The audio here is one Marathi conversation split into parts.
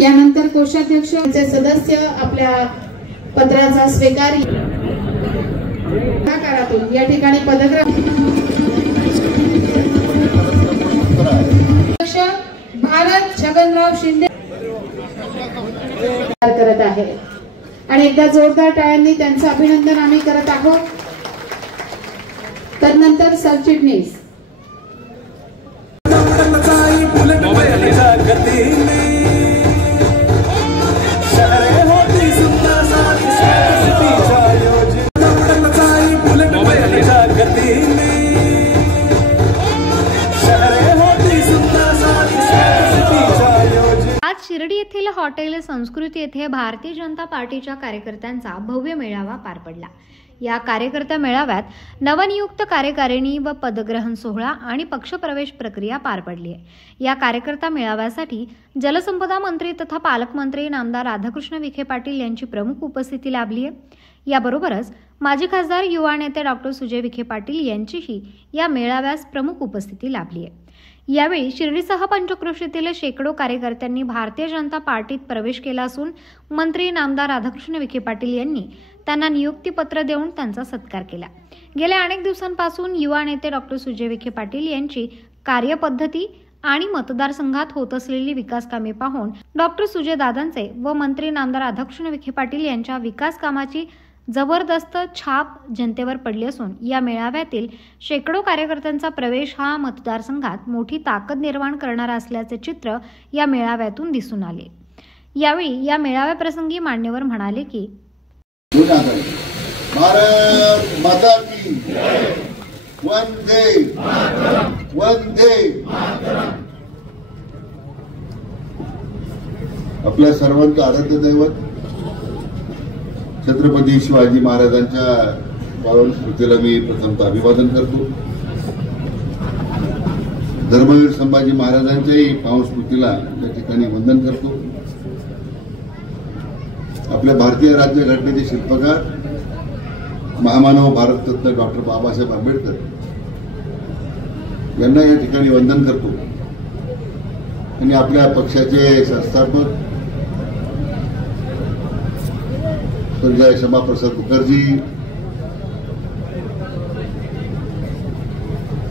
यानंतर कोषाध्यक्ष सदस्य आपल्या पत्राचा स्वीकार काळातून या ठिकाणी पदग्रहण भारत छगनराव शिंदे करत आहे आणि एकदा जोरदार टाळ्यांनी त्यांचं अभिनंदन आम्ही करत आहोत। तदनंतर सरचिटणीस शिर्डी येथील हॉटेल संस्कृती येथे भारतीय जनता पार्टीच्या कार्यकर्त्यांचा भव्य मेळावा पार पडला। या कार्यकर्ता मेळाव्यात नवनियुक्त कार्यकारिणी व पदग्रहण सोहळा आणि पक्षप्रवेश प्रक्रिया पार पडली आहे। या कार्यकर्ता मेळाव्यासाठी जलसंपदा मंत्री तथा पालकमंत्री नामदार राधाकृष्ण विखे पाटील यांची प्रमुख उपस्थिती लाभली आहे। याबरोबरच माजी खासदार युवा नेते डॉक्टर सुजय विखे पाटील यांचीही या मेळाव्यास प्रमुख उपस्थिती लाभली आहे। यावेळी शिर्डीसह पंचक्रोशीतील शेकडो कार्यकर्त्यांनी भारतीय जनता पार्टीत प्रवेश केला असून मंत्री नामदार राधाकृष्ण विखे पाटील यांनी त्यांना नियुक्तीपत्र देऊन त्यांचा सत्कार केला। गेल्या अनेक दिवसांपासून युवा नेते डॉक्टर सुजय विखे पाटील यांची कार्यपद्धती आणि मतदारसंघात होत असलेली विकास कामे पाहून डॉक्टर सुजय दादांचे व मंत्री नामदार राधाकृष्ण विखे पाटील यांच्या विकास कामाची जबरदस्त छाप जनतेवर पडली असून या मेळाव्यातील शेकडो कार्यकर्त्यांचा प्रवेश हा मतदारसंघात मोठी ताकद निर्माण करणारा असल्याचे चित्र या मेळाव्यातून दिसून आले। यावेळी या मेळाव्याप्रसंगी मान्यवर म्हणाले की भारत माता की वंदे वंदे। आपल्या सर्वांचं आराध्य दैवत छत्रपती शिवाजी महाराजांच्या पावन स्मृतीला मी प्रथमतः अभिवादन करतो। धर्मवीर संभाजी महाराजांच्याही पावन स्मृतीला या ठिकाणी वंदन करतो। आपल्या भारतीय राज्यघटनेचे शिल्पकार महामानव भारतरत्न डॉक्टर बाबासाहेब आंबेडकर यांना या ठिकाणी वंदन करतो आणि आपल्या पक्षाचे संस्थापक स्वर्गीय श्यामाप्रसाद मुखर्जी,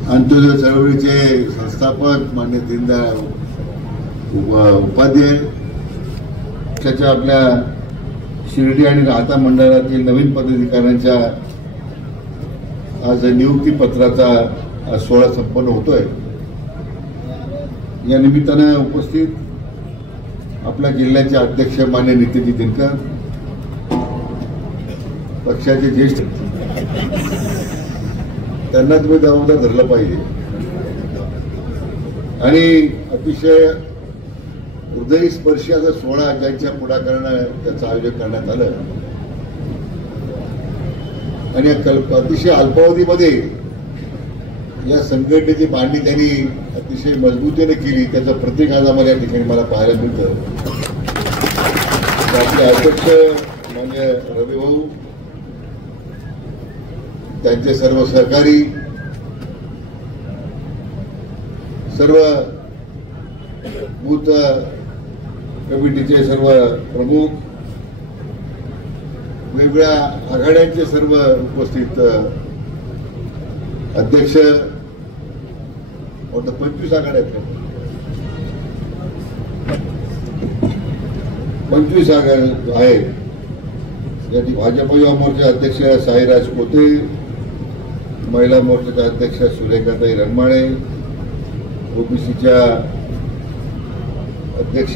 अंत्योदय चळवळीचे संस्थापक माननीय दीनदयाळ उपाध्याय, पक्षाच्या आपल्या शिर्डी आणि राहता मंडळातील नवीन पदाधिकाऱ्यांच्या आज नियुक्ती पत्राचा सोहळा संपन्न होतोय। या निमित्तानं उपस्थित आपल्या जिल्ह्याचे अध्यक्ष मान्य नितीनजी दिनकर, पक्षाचे ज्येष्ठ, त्यांना तुम्ही जबाबदार धरलं पाहिजे आणि अतिशय हृदयस्पर्शी असा सोहळा ज्यांच्या पुढाकारानं त्याचं आयोजन करण्यात आलं आणि अतिशय अल्पावधीमध्ये या संघटनेची मांडणी त्यांनी अतिशय मजबूतीने केली, त्याचं प्रतीक आज आम्हाला या ठिकाणी मला पाहायला मिळतं। आपले अध्यक्ष मान्य रवी भाऊ, त्यांचे सर्व सहकारी, सर्व बूथ कमिटीचे सर्व प्रमुख, वेगवेगळ्या आघाड्यांचे सर्व उपस्थित अध्यक्ष, 25 आघाड्या आहेत, 25 आघाड्या आहेत। याची भाजप युवा मोर्चा अध्यक्ष साईराज कोते, महिला मोर्चाच्या अध्यक्ष सुरेखाताई रनमाळे, ओबीसीच्या अध्यक्ष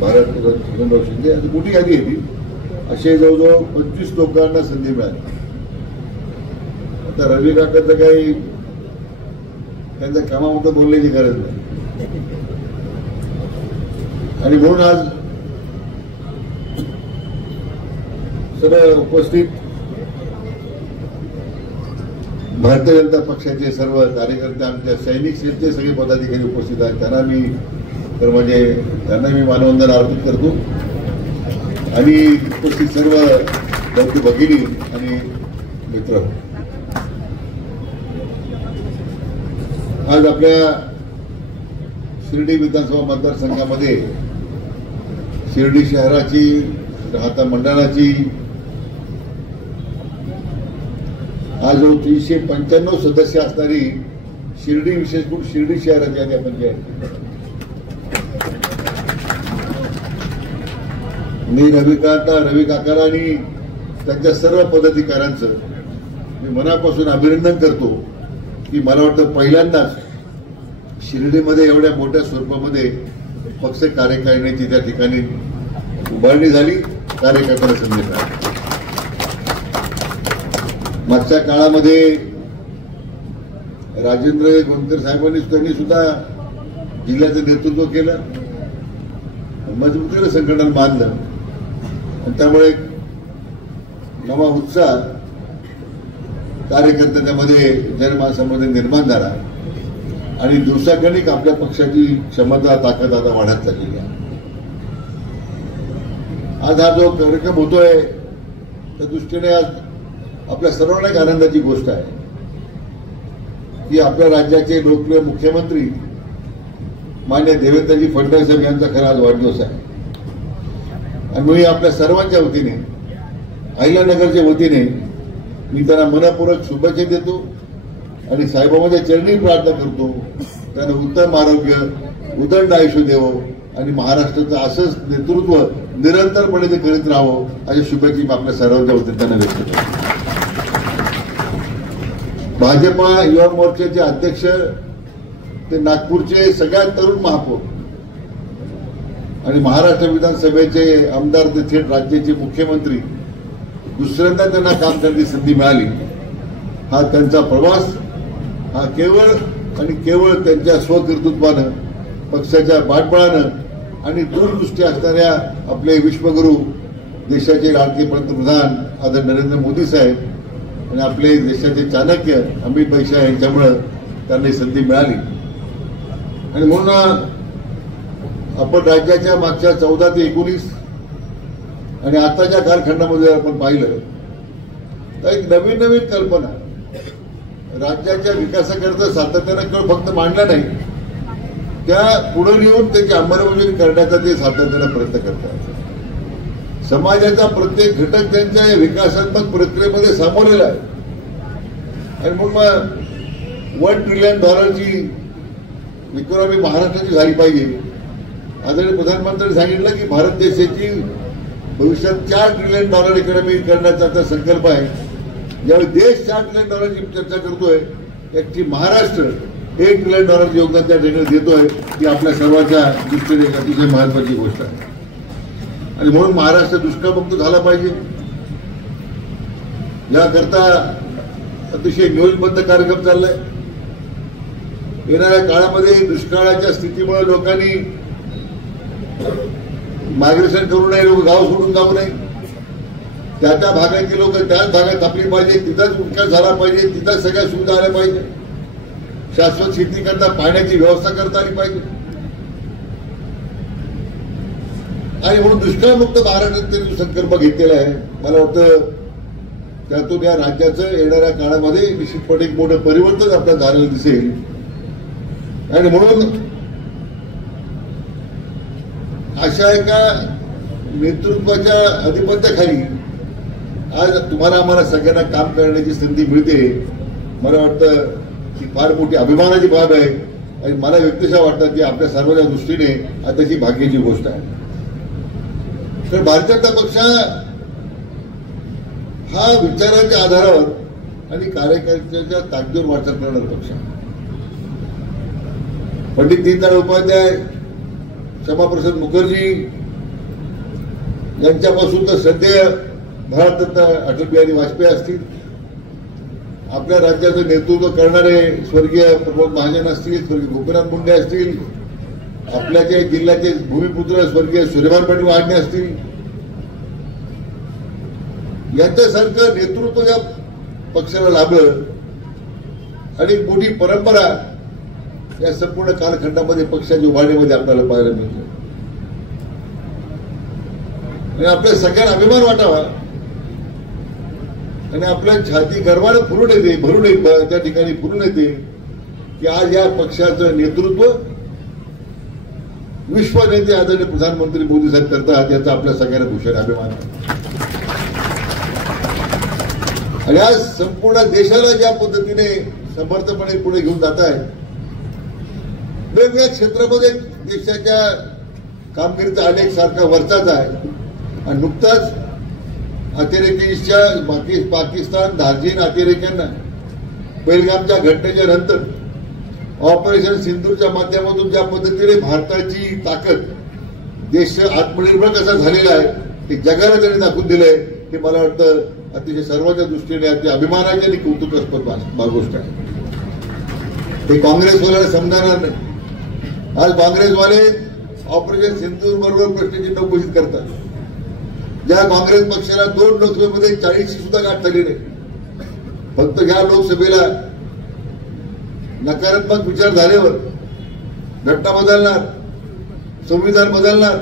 भारत छगनराव शिंदे, अशी मोठी यादी आहे ती। असे जवळजवळ 25 लोकांना संधी मिळाली। आता रवी काकांचं काही त्यांच्या कामाबद्दल बोलण्याची गरज नाही आणि म्हणून आज सर्व उपस्थित भारतीय जनता पक्षाचे सर्व कार्यकर्ते, आमच्या सैनिक सेलचे सगळे पदाधिकारी उपस्थित आहेत, त्यांना मी मानवंदन अर्पित करतो आणि उपस्थित सर्व बंधू भगिनी आणि मित्र, आज आपल्या शिर्डी विधानसभा मतदारसंघामध्ये शिर्डी शहराची, राहता मंडळाची आज 395 सदस्य असणारी शिर्डी, विशेष करून शिर्डी शहराची आज आपण मी रवी काकाला आणि त्यांच्या सर्व पदाधिकाऱ्यांचं मी मनापासून अभिनंदन करतो की मला वाटतं पहिल्यांदाच शिर्डीमध्ये एवढ्या मोठ्या स्वरूपामध्ये पक्ष कार्यकारिणीची त्या ठिकाणी उभारणी झाली, कार्यकर्त्याला संधी मिळाली. मागच्या काळामध्ये राजेंद्र गोंदकर साहेबांनी सुद्धा जिल्ह्याचं नेतृत्व केलं, मजबूतीनं संघटन बांधलं आणि त्यामुळे नवा उत्साह कार्यकर्त्यांमध्ये जनमानसामध्ये निर्माण झाला आणि दिवसागणिक आपल्या पक्षाची क्षमता, ताकद आता वाढत चाललेली आहे. आज हा जो कार्यक्रम होतोय त्या दृष्टीने आज आपल्या सर्वांना एक आनंदाची गोष्ट आहे की आपल्या राज्याचे लोकप्रिय मुख्यमंत्री माननीय देवेंद्रजी फडणवीस साहेब यांचा खरा आज वाढदिवस आहे आणि मी आपल्या सर्वांच्या वतीने, अहिल्यानगरच्या वतीने मी त्यांना मनपूर्वक शुभेच्छा देतो आणि साहेबांच्या चरणी प्रार्थना करतो त्यांना उत्तम आरोग्य, उदंड आयुष्य देवं आणि महाराष्ट्राचं असंच नेतृत्व निरंतरपणे ते करीत राहावं अशा शुभेच्छा मी आपल्या सर्वांच्या वतीने त्यांना व्यक्त करतो. भाजपा युवा मोर्चाचे अध्यक्ष ते नागपूरचे सगळ्यात तरुण महापौर आणि महाराष्ट्र विधानसभेचे आमदार ते थेट राज्याचे मुख्यमंत्री, दुसऱ्यांदा त्यांना काम करण्याची संधी मिळाली. हा त्यांचा प्रवास हा केवळ आणि केवळ त्यांच्या स्वकर्तृत्वानं, पक्षाच्या पाठबळानं आणि दूरदृष्टी असणाऱ्या आपले विश्वगुरू, देशाचे लाडके पंतप्रधान आदरणीय नरेंद्र मोदी साहेब आणि आपले देशाचे चाणक्य अमित भाई शाह यांच्यामुळे त्यांना ही संधी मिळाली. आणि म्हणून आपण राज्याच्या मागच्या 14 ते 19 आणि आताच्या कालखंडामध्ये आपण पाहिलं तर एक नवीन नवीन कल्पना राज्याच्या विकासाकरता सातत्यानं फक्त मांडला नाही, त्या पुढे नेऊन त्याची अंमलबजावणी करण्याचा ते सातत्यानं प्रयत्न करतात. समाजाचा प्रत्येक घटक त्यांच्या या विकासात्मक प्रक्रियेमध्ये सामावलेला आहे आणि मग $1 ट्रिलियन इकॉनॉमी महाराष्ट्राची झाली पाहिजे. आदरणीय प्रधानमंत्र्यांनी सांगितलं की भारत देशाची भविष्यात $4 ट्रिलियन इकॉनॉमी करण्याचा आता संकल्प आहे. ज्यावेळी देश $4 ट्रिलियन चर्चा करतोय, एकटी महाराष्ट्र $1 ट्रिलियन योगदान त्या ठिकाणी देतोय, ही आपल्या सर्वांच्या दृष्टीने एक अतिशय महत्वाची गोष्ट आहे. आणि म्हणून महाराष्ट्र दुष्काळमुक्त झाला पाहिजे याकरता अतिशय नियोजनबद्ध कार्यक्रम चाललाय. येणाऱ्या काळामध्ये दुष्काळाच्या स्थितीमुळे लोकांनी मायग्रेशन करू नये, लोक गाव सोडून जाऊ नये, त्या त्या भागातली लोक त्याच भागात आपली पाहिजे, तिथंच विकास झाला पाहिजे, तिथंच सगळ्या सुविधा आल्या पाहिजे, शाश्वत शेती करता पाण्याची व्यवस्था करता आली पाहिजे आणि म्हणून दुष्काळमुक्त महाराष्ट्रात त्यांनी संकल्प घेतलेला आहे. मला वाटतं त्यातून या राज्याचं येणाऱ्या काळामध्ये निश्चितपणे एक मोठं परिवर्तन आपल्याला झालेलं दिसेल. आणि म्हणून अशा एका नेतृत्वाच्या आधिपत्याखाली आज तुम्हाला आम्हाला सगळ्यांना काम करण्याची संधी मिळते. मला वाटतं की फार मोठी अभिमानाची बाब आहे आणि मला व्यक्तिशः वाटतं की आपल्या सर्वांच्या दृष्टीने आताची भाग्याची गोष्ट आहे. तर भारतीय जनता पक्ष हा विचारांच्या आधारावर आणि कार्यकर्त्याच्या ताकदीवर वाटचाल करणारा पक्ष आहे. पंडित दीनदयाळ उपाध्याय, क्षमाप्रसाद मुखर्जी यांच्यापासून तर सध्या भारतरत्न अटल बिहारी वाजपेयी असतील, आपल्या राज्याचं नेतृत्व करणारे स्वर्गीय प्रमोद महाजन असतील, स्वर्गीय गोपीनाथ मुंडे असतील, आपल्याच्या जिल्ह्याचे भूमिपुत्र स्वर्गीय सूर्यभान पाटील वाढणे असतील, यांच्यासारखं नेतृत्व या पक्षाला लाभलं आणि एक मोठी परंपरा या संपूर्ण कालखंडामध्ये पक्षाच्या उभारणीमध्ये आपल्याला पाहायला मिळते. आणि आपल्या सगळ्यांना अभिमान वाटावा आणि आपल्या छाती गर्वानं भरून येते त्या ठिकाणी भरून येते की आज या पक्षाचं नेतृत्व विश्व नेते आदरणीय प्रधानमंत्री मोदी साहेब करतात, याचा आपल्या सगळ्यांना भूषण अभिमान आहे. आणि आज संपूर्ण देशाला ज्या पद्धतीने समर्थपणे पुढे घेऊन जात आहे, वेगवेगळ्या क्षेत्रामध्ये देशाच्या कामगिरीचा अनेक सारखा वरचाच आहे. आणि नुकताच अतिरेकीच्या पाकिस्तान धार्जिन अतिरेक्यांना पहिलगामच्या घटनेच्या नंतर ऑपरेशन सिंधूरच्या माध्यमातून ज्या पद्धतीने भारताची ताकद, देश आत्मनिर्भर कसा झालेला आहे ते जगाला त्यांनी दाखवून दिलंय. हे मला वाटतं अतिशय सर्वांच्या दृष्टीने अति अभिमानाची आणि कौतुकास्पद गोष्ट आहे. ते काँग्रेसवाल्याला समजणार नाही. आज काँग्रेसवाले ऑपरेशन सिंधूर बरोबर प्रश्नचिन्ह घोषित करतात. ज्या काँग्रेस पक्षाला 2 लोकसभेमध्ये 40 सुद्धा गाठ झाली नाही, फक्त ह्या लोकसभेला नकारात्मक विचार झाल्यावर घटना बदलणार, संविधान बदलणार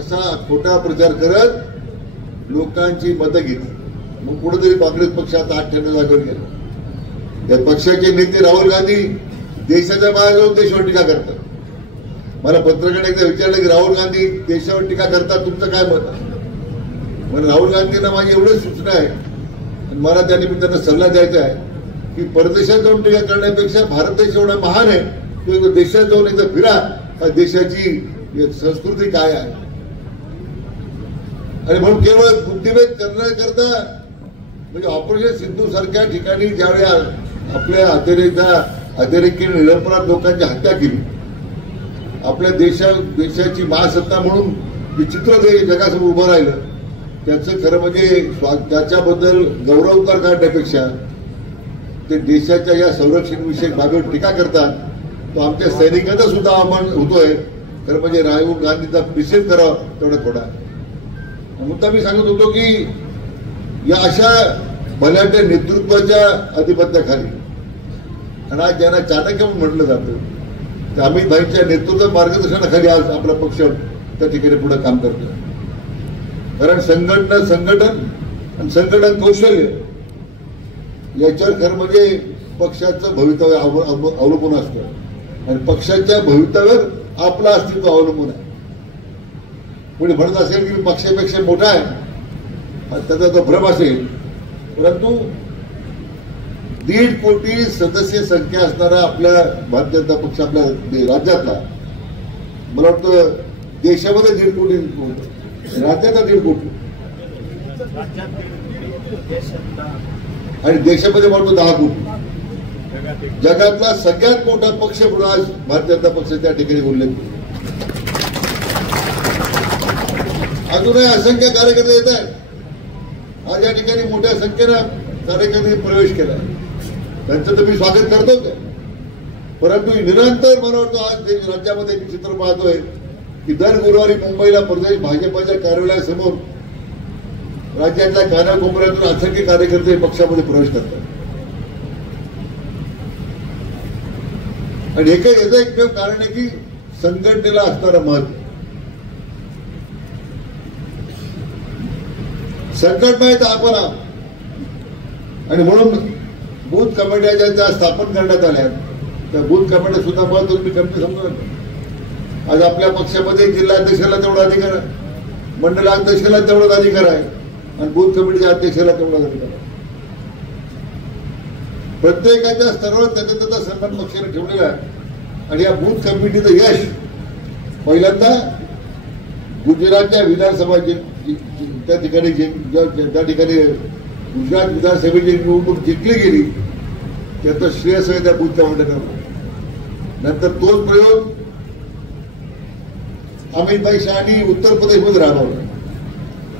असा खोटा प्रचार करत लोकांची मतं घेतली. मग कुठेतरी काँग्रेस पक्ष आता 98 जागेवर गेला. त्या पक्षाचे नेते राहुल गांधी देशाच्या बाहेर जाऊन देशावर टीका करतात. मला पत्रकारांनी एकदा विचारलं की राहुल गांधी देशावर टीका करतात, तुमचं काय मत आहे? पण राहुल गांधींना माझी एवढीच सूचना आहे आणि मला त्या निमित्तानं सल्ला द्यायचा आहे की परदेशात जाऊन टीका करण्यापेक्षा भारत देश एवढा महान आहे, तो देशात जाऊन एकदा फिरा, देशाची संस्कृती काय आहे. आणि म्हणून केवळ बुद्धिभेद करण्याकरता म्हणजे ऑपरेशन सिंधू सारख्या ठिकाणी ज्यावेळी आपल्या अतिरेकीने निरपराध लोकांची हत्या केली, आपल्या देशाची महासत्ता म्हणून विचित्र जगासमोर उभं राहिलं, त्याचं खरं म्हणजे त्याच्याबद्दल गौरवकार काढण्यापेक्षा ते देशाच्या या संरक्षण विषयक बाबीवर टीका करतात. तो आमच्या सैनिकांचा सुद्धा अवमान होतोय. खरं म्हणजे राहुल गांधीचा निषेध करावा तेवढा थोडा. मुद्दा मी सांगत होतो की या अशा बलाढ्य नेतृत्वाच्या अधिपत्याखाली आणि आज ज्यांना चाणक्य म्हणून म्हटलं जातं, त्या अमित भाईंच्या नेतृत्व मार्गदर्शनाखाली आज आपला पक्ष त्या ठिकाणी पुढे काम करतो. कारण संघटन आणि संघटन कौशल्य याच्यावर खरं म्हणजे पक्षाचं भवितव्य अवलंबून असतं आणि पक्षाच्या भवितव्यावर आपलं अस्तित्व अवलंबून आहे. कोणी म्हणत असेल की पक्षापेक्षा मोठा आहे, त्याचा तो भ्रम असेल, परंतु 1.5 कोटी सदस्य संख्या असणारा आपल्या भारतीय जनता पक्ष आपल्या राज्यातला, मला वाटतं देशामध्ये 1.5 कोटी, राज्यातला 1.5 कोटी आणि देशामध्ये म्हणतो 10 कोटी. जगातला सगळ्यात मोठा पक्ष म्हणून आज भारतीय जनता पक्ष त्या ठिकाणी उल्लेख. अजूनही असंख्य कार्यकर्ते येत आहेत. आज या ठिकाणी मोठ्या संख्येनं कार्यकर्त्यांनी प्रवेश केला, त्यांचं तर मी स्वागत करतोच आहे. परंतु निरंतर मला वाटतं आज राज्यामध्ये मी चित्र पाहतोय की दर गुरुवारी मुंबईला प्रदेश भाजपच्या कार्यालयासमोर राज्यातल्या कानाकोपऱ्यातून असंख्य कार्यकर्ते पक्षामध्ये प्रवेश करतात. आणि याचं एकमेव कारण आहे की संघटनेला असणारं महत्व. संघटना आहे तर आपण आणि म्हणून बूथ कमिट्या ज्या स्थापन करण्यात आल्या त्या बूथ कमिट्या सुद्धा महत्व मी कमी समजू नका. आज आपल्या पक्षामध्ये जिल्हाध्यक्षाला तेवढा अधिकार आहे, मंडलाध्यक्षाला तेवढाच अधिकार आहे आणि बूथ कमिटीच्या अध्यक्षाला तेवढाच अधिकार आहे. प्रत्येकाच्या स्तरावर त्याचा सन्मान पक्षाने ठेवलेला आहे. आणि या बूथ कमिटीचं यश पहिल्यांदा गुजरातच्या विधानसभा त्या ठिकाणी ज्या ठिकाणी गुजरात विधानसभेची निवडणूक जिंकली गेली त्याचं श्रेय सगळं त्या बूथ कमिटीला. नंतर तोच प्रयोग अमितभाई शहानी उत्तर प्रदेशमध्ये राबवला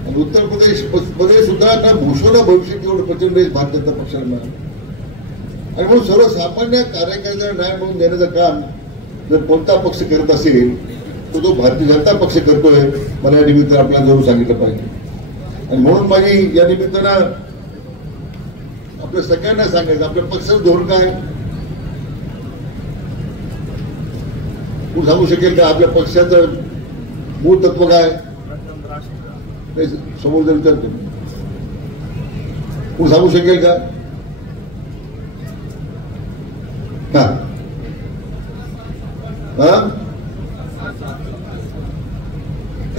आणि उत्तर प्रदेशमध्ये सुद्धा ना भूषण भविष्य एवढं प्रचंड भारतीय जनता पक्षाला मिळालं. आणि म्हणून सर्वसामान्य कार्यकर्त्यांना न्याय मिळवून देण्याचं काम जर कोणता पक्ष करत असेल तर तो भारतीय जनता पक्ष करतोय. मला या निमित्तानं आपल्याला जरूर सांगितलं पाहिजे. आणि म्हणून माझी या निमित्तानं आपल्या सगळ्यांना सांगायचं आपल्या पक्षाचं धोरण काय. कोण सांगू शकेल का आपल्या पक्षाचं मूळ तत्व काय? समोर जर विचारतो कोण सांगू शकेल का?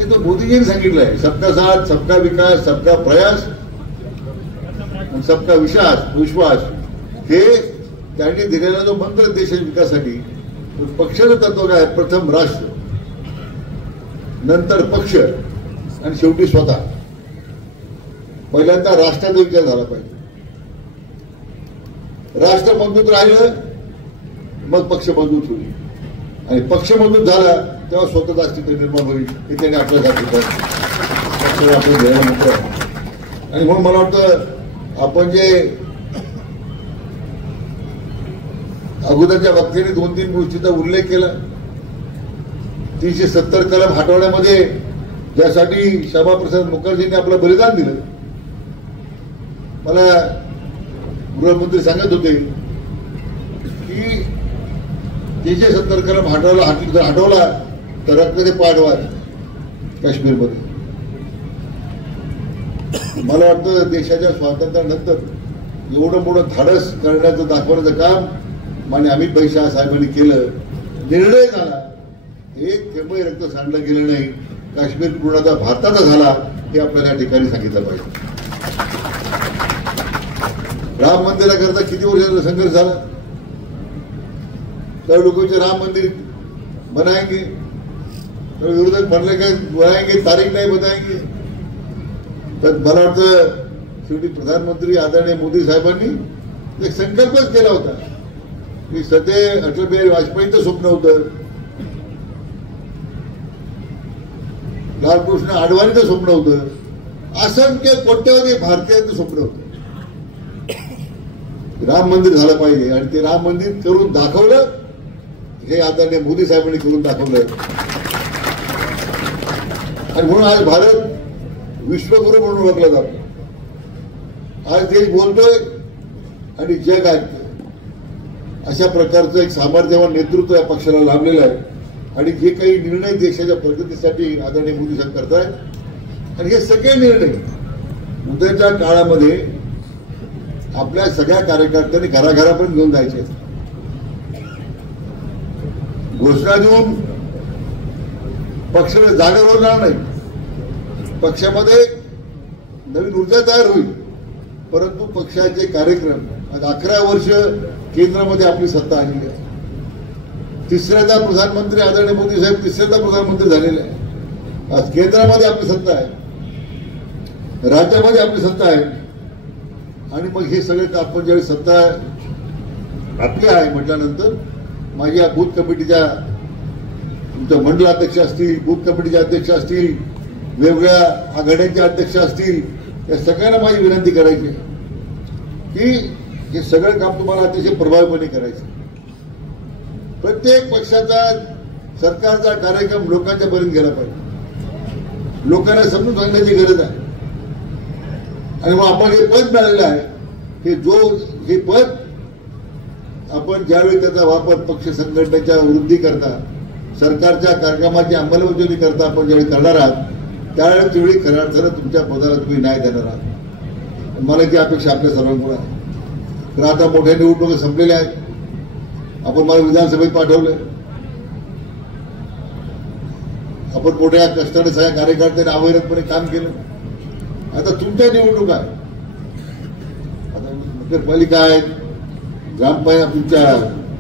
तो मोदीजींनी सांगितलंय, सबका साथ, सबका विकास, सबका प्रयास, सबका विश्वास, हे त्यांनी दिलेला जो मंत्र देशाच्या विकासासाठी, पक्षाचं तत्व काय, प्रथम राष्ट्र, नंतर पक्ष आणि शेवटी स्वतः. पहिल्यांदा राष्ट्राचा विचार झाला पाहिजे. राष्ट्र मजबूत राहिलं मग पक्ष मजबूत होईल, आणि पक्ष मजबूत झाला तेव्हा स्वतःचं अस्तित्व निर्माण होईल. हे त्यांनी आपल्यासाठी आपण घ्यायला मोकळं आहे. आणि म्हणून मला वाटतं आपण जे अगोदरच्या वक्त्यांनी 2-3 गोष्टींचा उल्लेख केला, 370 कलम हटवण्यामध्ये ज्यासाठी श्यामाप्रसाद मुखर्जींनी आपलं बलिदान दिलं, मला गृहमंत्री सांगत होते की 370 कलम हटवला तर रक्ताचे पाठवा काश्मीरमध्ये. मला वाटतं देशाच्या स्वातंत्र्यानंतर एवढं मोठं धाडस करण्याचं दाखवण्याचं काम माननीय अमित भाई शाह साहेबांनी केलं. निर्णय झाला, एक थेंबही रक्त सांडलं गेलं नाही. काश्मीर पूर्णतः भारताचा झाला हे आपल्याला या ठिकाणी सांगितलं पाहिजे. राम मंदिराकरता किती वर्षाचा संघर्ष झाला. तर लोकांचे राम मंदिर बनाएंगे, तर विरोधक म्हणले काय बनाएंगे, तारीख नाही बताएंगे. तर मला वाटतं शेवटी प्रधानमंत्री आदरणीय मोदी साहेबांनी एक संकल्पच केला होता की सध्या अटल बिहारी वाजपेयींचं स्वप्न होतं, लालकृष्ण अडवाणीचं स्वप्न होतं, असंख्य कोट्यवधी भारतीयांचं स्वप्न होतं. राम मंदिर झालं पाहिजे, आणि ते राम मंदिर करून दाखवलं. हे आदरणीय मोदी साहेबांनी करून दाखवलं, आणि म्हणून आज भारत विश्वगुरु म्हणून ओळखला जातो. आज देश बोलतोय आणि जग ऐकतोय. अशा प्रकारचं एक सामर्थ्यवान नेतृत्व या पक्षाला लाभलेलं आहे, आणि जे काही निर्णय देशाच्या प्रगतीसाठी आदरणीय मोदी साहेब करतायत, आणि हे सगळे निर्णय उद्याच्या काळामध्ये आपल्या सगळ्या कार्यकर्त्यांनी घराघरापर्यंत घेऊन जायचे. घोषणा देऊन पक्षाला जागा होणार नाही, पक्षामध्ये नवीन ऊर्जा तयार होईल, परंतु पक्षाचे कार्यक्रम आज 11 वर्ष केंद्रामध्ये आपली सत्ता आलेली आहे. तिसऱ्यांदा प्रधानमंत्री आदरणीय मोदी साहेब तिसऱ्यांदा प्रधानमंत्री झालेले आहे. आज केंद्रामध्ये आपली सत्ता आहे, राज्यामध्ये आपली सत्ता आहे, आणि मग हे सगळे आपण ज्यावेळी सत्ता आपली आहे म्हटल्यानंतर माझ्या बूथ कमिटीच्या तुमच्या मंडलाध्यक्ष असतील, बूथ कमिटीचे अध्यक्ष असतील, वेगवेगळ्या आघाड्यांचे अध्यक्ष असतील, या सगळ्यांना माझी विनंती करायची की हे सगळं काम तुम्हाला अतिशय प्रभावीपणे करायचं. प्रत्येक पक्षाचा सरकारचा कार्यक्रम लोकांच्या पर्यंत गेला पाहिजे, लोकांना समजून सांगण्याची गरज आहे. आणि मग आपण हे पद मिळालेलं आहे, हे पद आपण ज्यावेळी त्याचा वापर पक्ष संघटनेच्या वृद्धी करता, सरकारच्या कार्यक्रमाची अंमलबजावणी करता आपण ज्यावेळी करणार आहात, त्यावेळी खऱ्या अर्थानं तुमच्या पदाला तुम्ही न्याय देणार आहात. मला ती अपेक्षा आपल्या सर्वांकडून आहे. तर आता मोठ्या निवडणुका संपलेल्या आहेत. आपण मला विधानसभेत पाठवलं, आपण मोठ्या कष्टाने सगळ्या कार्यकर्त्यांनी अविरतपणे काम केलं. आता तुमच्या निवडणुका आहेत, आता नगरपालिका आहेत, ग्रामपंचायत, तुमच्या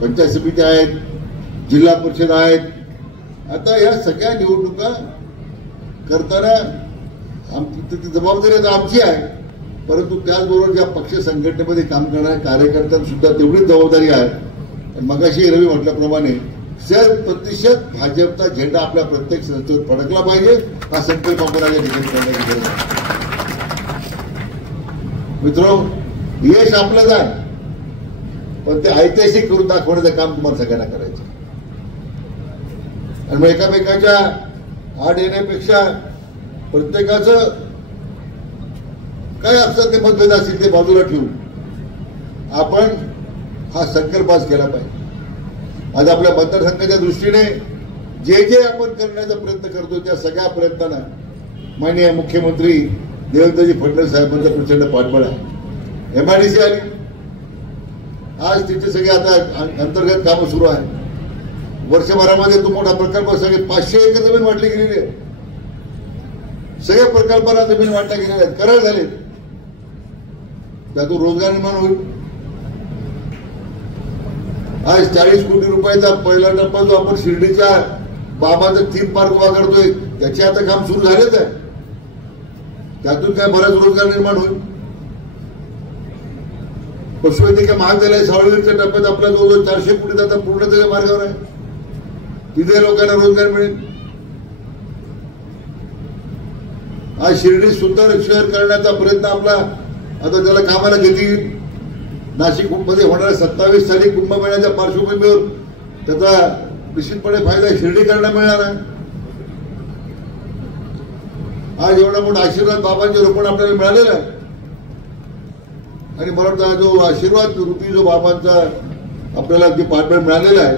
पंचायत समिती आहेत, जिल्हा परिषद आहेत. आता या सगळ्या निवडणुका करताना जबाबदारी आता आमची आहे, परंतु त्याचबरोबर ज्या पक्ष संघटनेमध्ये काम करणाऱ्या कार्यकर्त्यांना सुद्धा तेवढीच जबाबदारी आहे. मगाशी रवी म्हटल्याप्रमाणे 100% भाजपचा झेंडा आपल्या प्रत्येक संस्थेत फडकला पाहिजे, हा संकल्प आपण या ठिकाणी करण्याची गरज आहे. मित्रो, यश आपलंच आहे, पण ते ऐतिहासिक करून दाखवण्याचं काम तुम्हाला सगळ्यांना करायचं. आणि मग एकामेकाच्या आड येण्यापेक्षा प्रत्येकाचं काय असतात ते मतभेद असतील ते बाजूला ठेवून आपण हा संकल्प आज केला पाहिजे. आज आपल्या मतदारसंघाच्या दृष्टीने जे जे आपण करण्याचा प्रयत्न करतो त्या सगळ्या प्रयत्नांना माननीय मुख्यमंत्री देवेंद्रजी फडणवीस साहेबांचा प्रचंड पाठबळ आहे. MIDC आली, आज तिथे सगळे आता अंतर्गत कामं सुरू आहेत. वर्षभरामध्ये तो मोठा प्रकल्प सगळे 500 एकर जमीन वाटली गेलेली आहे. सगळ्या प्रकल्पांना जमीन वाटल्या गेलेल्या आहेत, करार झाले, त्यातून रोजगार निर्माण होईल. आज 40 कोटी रुपयाचा पहिला टप्पा जो आपण शिर्डीच्या बाबाचा थीम पार्क उभा करतोय त्याचे आता काम सुरू झालेच आहे. त्यातून काय बराच रोजगार निर्माण होईल. पशुवैद्यकीय महाविद्यालय सावळगीरच्या टप्प्यात आपला जवळजवळ 400 कोटी आता पूर्णतेच्या मार्गावर आहे. तिथे लोकांना रोजगार मिळेल. आज शिर्डी सुंदर शहर करण्याचा प्रयत्न आपला आता त्याला कामाला घेतील. नाशिक मध्ये होणाऱ्या 27 साली कुंभमेळ्याच्या पार्श्वभूमीवर त्याचा निश्चितपणे फायदा शिर्डीकरांना मिळणार आहे. आज एवढा मोठा आशीर्वाद बाबांचे रोपण आपल्याला मिळालेला आहे. आणि मला वाटतं जो आशीर्वाद रूपी जो बाबांचा आपल्याला जे पाठबळ मिळालेला आहे,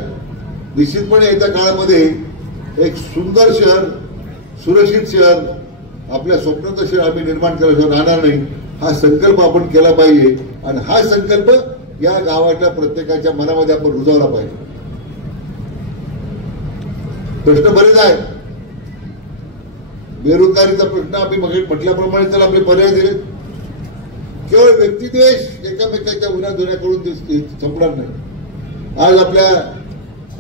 निश्चितपणे येत्या काळामध्ये एक सुंदर शहर, सुरक्षित शहर, आपल्या स्वप्नाचं शहर आम्ही निर्माण केल्याशिवाय राहणार नाही. हा संकल्प आपण केला पाहिजे आणि हा संकल्प या गावातल्या प्रत्येकाच्या मनामध्ये आपण रुजवला पाहिजे. प्रश्न बरेच आहेत. बेरोजगारीचा प्रश्न आम्ही म्हटल्याप्रमाणे त्याला आपले पर्याय दिले. केवळ व्यक्तिद्वेष एकामेकाच्या उन्हाधुन्या करून संपणार नाही. आज आपल्या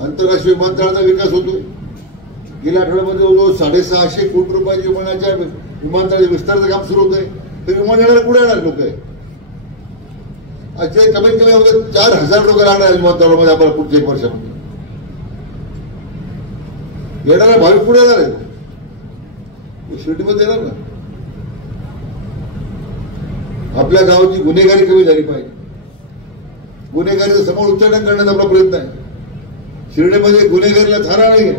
आंतरराष्ट्रीय विमानतळाचा विकास होतोय. गेल्या आठवड्यामध्ये जवळजवळ 650 कोटी रुपयाच्या विमानतळाच्या विस्ताराचं काम सुरू होतंय. ते विमान येणार कुठे येणार लोक आहे. आज जे कमीत कमी 4000 लोक राहणार विमानतळामध्ये आपल्याला पुढच्या 1 वर्षामध्ये. येणारा भाविक पुढे येणार आहे, शिर्डीमध्ये येणार ना. आपल्या गावाची गुन्हेगारी कमी झाली पाहिजे. गुन्हेगारीचं समोर उच्चाटन करण्याचा आपला प्रयत्न आहे. शिर्डीमध्ये गुन्हेगारीला थारा नाहीये.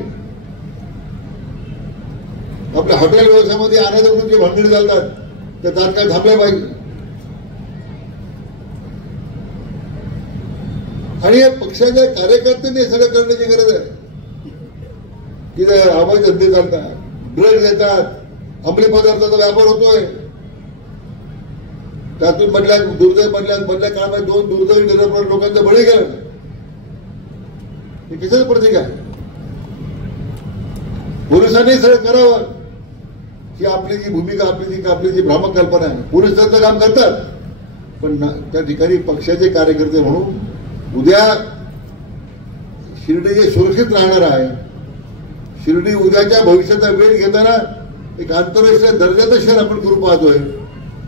आपल्या हॉटेल व्यवसायामध्ये अनाधिकृत जे भांडणी चालतात ते तात्काळ थांबल्या पाहिजे. आणि या पक्षाच्या कार्यकर्त्यांनी हे सगळं करण्याची गरज आहे. की अवैध धंदे चालतात, ड्रग्ज येतात, अंमली पदार्थाचा व्यापार होतोय. त्यातून मधल्या काळामध्ये 2 दुर्दैवी निरपराध लोकांचा बळी गेला. हे कशाचं प्रतीक आहे? पोलिसांनी सगळं करावं की आपली जी भूमिका, आपली जी भ्रामक कल्पना आहे. पोलीस त्याचं काम करतात, पण त्या ठिकाणी पक्षाचे कार्यकर्ते म्हणून उद्या शिर्डी जे सुरक्षित राहणार आहे, शिर्डी उद्याच्या भविष्याचा वेळ घेताना एक आंतरराष्ट्रीय दर्जाचं शहर आपण करू पाहतोय.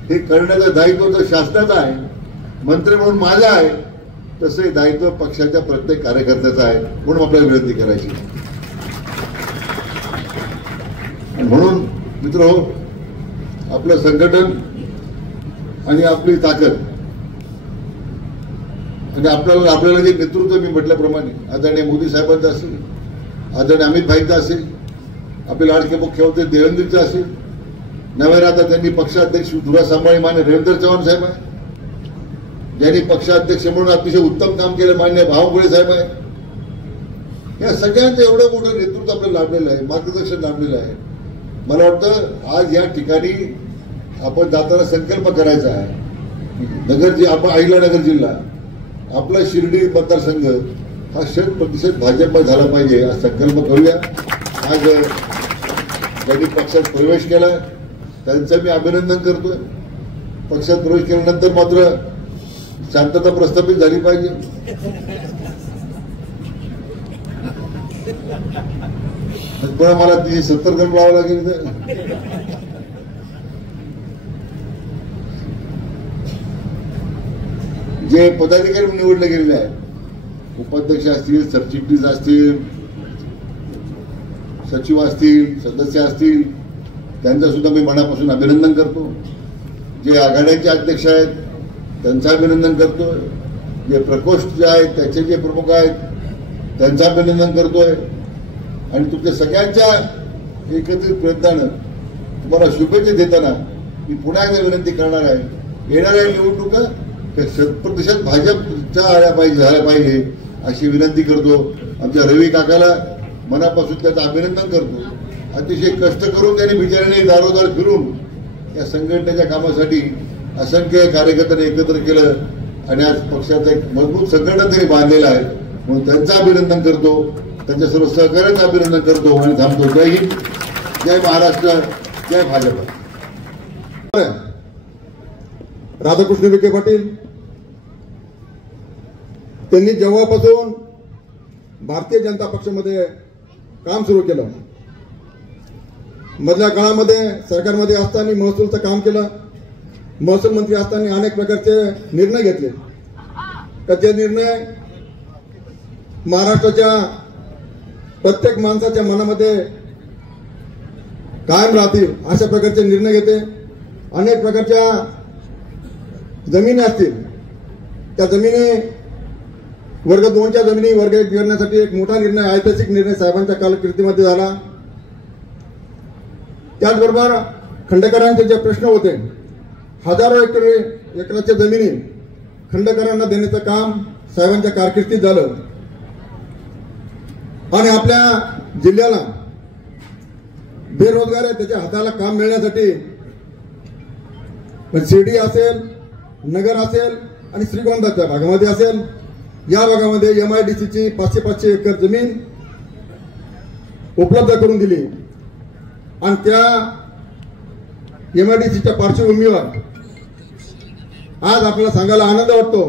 हे करण्याचं दायित्व तर शासनाचं आहे, मंत्री म्हणून माझं आहे, तसं दायित्व पक्षाच्या प्रत्येक कार्यकर्त्याचं आहे. म्हणून आपल्याला विनंती करायची. म्हणून मित्र, आपलं संघटन आणि आपली ताकद आणि आपल्याला जे नेतृत्व मी म्हटल्याप्रमाणे आदरणीय मोदी साहेबांचं असेल, आदरणीय अमित भाईंचं असेल, आपले लाडके मुख्यमंत्री देवेंद्रचं असेल, नव्याने आता त्यांनी पक्षाध्यक्ष धुरा सांभाळी मान्य रवींद्र चव्हाण साहेब आहे, ज्यांनी पक्षाध्यक्ष म्हणून अतिशय उत्तम काम केलं मान्य बावनकुळे साहेब आहे. या सगळ्यांचं एवढं मोठं नेतृत्व आपल्याला लाभलेलं आहे, मार्गदर्शन लाभलेलं आहे. मला वाटतं आज या ठिकाणी आपण जाताना संकल्प करायचा आहे. आपण अहिल्यानगर जिल्हा, आपला शिर्डी मतदारसंघ हा 100% भाजप झाला पाहिजे, हा संकल्प करूया. आज ज्यांनी पक्षात प्रवेश केला त्यांचं मी अभिनंदन करतोय. पक्षात प्रवेश केल्यानंतर मात्र शांतता प्रस्थापित झाली पाहिजे. पण मला 70 गण लावावं लागेल. जे पदाधिकारी निवडले गेलेले आहेत, उपाध्यक्ष असतील, सरचिटणीस असतील, सचिव असतील, सदस्य असतील, त्यांचं सुद्धा मी मनापासून अभिनंदन करतो. जे आघाड्यांचे अध्यक्ष आहेत त्यांचं अभिनंदन करतोय. जे प्रकोष्ठ जे आहेत त्याचे जे प्रमुख आहेत त्यांचं अभिनंदन करतोय. आणि तुमच्या सगळ्यांच्या एकत्रित प्रयत्नानं तुम्हाला शुभेच्छा देताना मी पुन्हा एकदा विनंती करणार आहे, येणाऱ्या निवडणुका 100% भाजपच्या झाल्या पाहिजे अशी विनंती करतो. आमच्या रवी काकाला मनापासून त्याचं अभिनंदन करतो. अतिशय कष्ट करून त्यांनी बिचाऱ्याने दारोदार फिरून या संघटनेच्या कामासाठी असंख्य कार्यकर्त्यांनी एकत्र केलं आणि आज पक्षाचं एक मजबूत संघटन त्यांनी बांधलेलं आहे. म्हणून त्यांचं अभिनंदन करतो. त्यांच्या सर्व सहकार्याचं अभिनंदन करतो आणि थांबतो. जय हिंद, जय महाराष्ट्र, जय भाजप. राधाकृष्ण विखे पाटील त्यांनी जेव्हापासून भारतीय जनता पक्षामध्ये काम सुरू केलं, मधल्या काळामध्ये सरकारमध्ये असताना महसूलचं काम केलं, महसूल मंत्री असताना अनेक प्रकारचे निर्णय घेतले. ते निर्णय महाराष्ट्राच्या प्रत्येक माणसाच्या मनामध्ये कायम राहतील अशा प्रकारचे निर्णय घेते. अनेक प्रकारच्या जमिनी असतील, त्या जमिनी वर्ग 2च्या जमिनी वर्ग 1 करण्यासाठी एक मोठा निर्णय, ऐतिहासिक निर्णय साहेबांच्या कारकिर्दीमध्ये झाला. त्याचबरोबर खंडकरांचे जे प्रश्न होते, हजारो एकराच्या जमिनी खंडकरांना देण्याचं काम साहेबांच्या कारकिर्दीत झालं. आणि आपल्या जिल्ह्याला बेरोजगार आहे त्याच्या हाताला काम मिळण्यासाठी शिर्डी असेल, नगर असेल आणि श्रीगोंदाच्या भागामध्ये असेल, या भागामध्ये MIDCची 500 एकर जमीन उपलब्ध करून दिली. आणि त्या MIDCच्या पार्श्वभूमीवर आज आपल्याला सांगायला आनंद वाटतो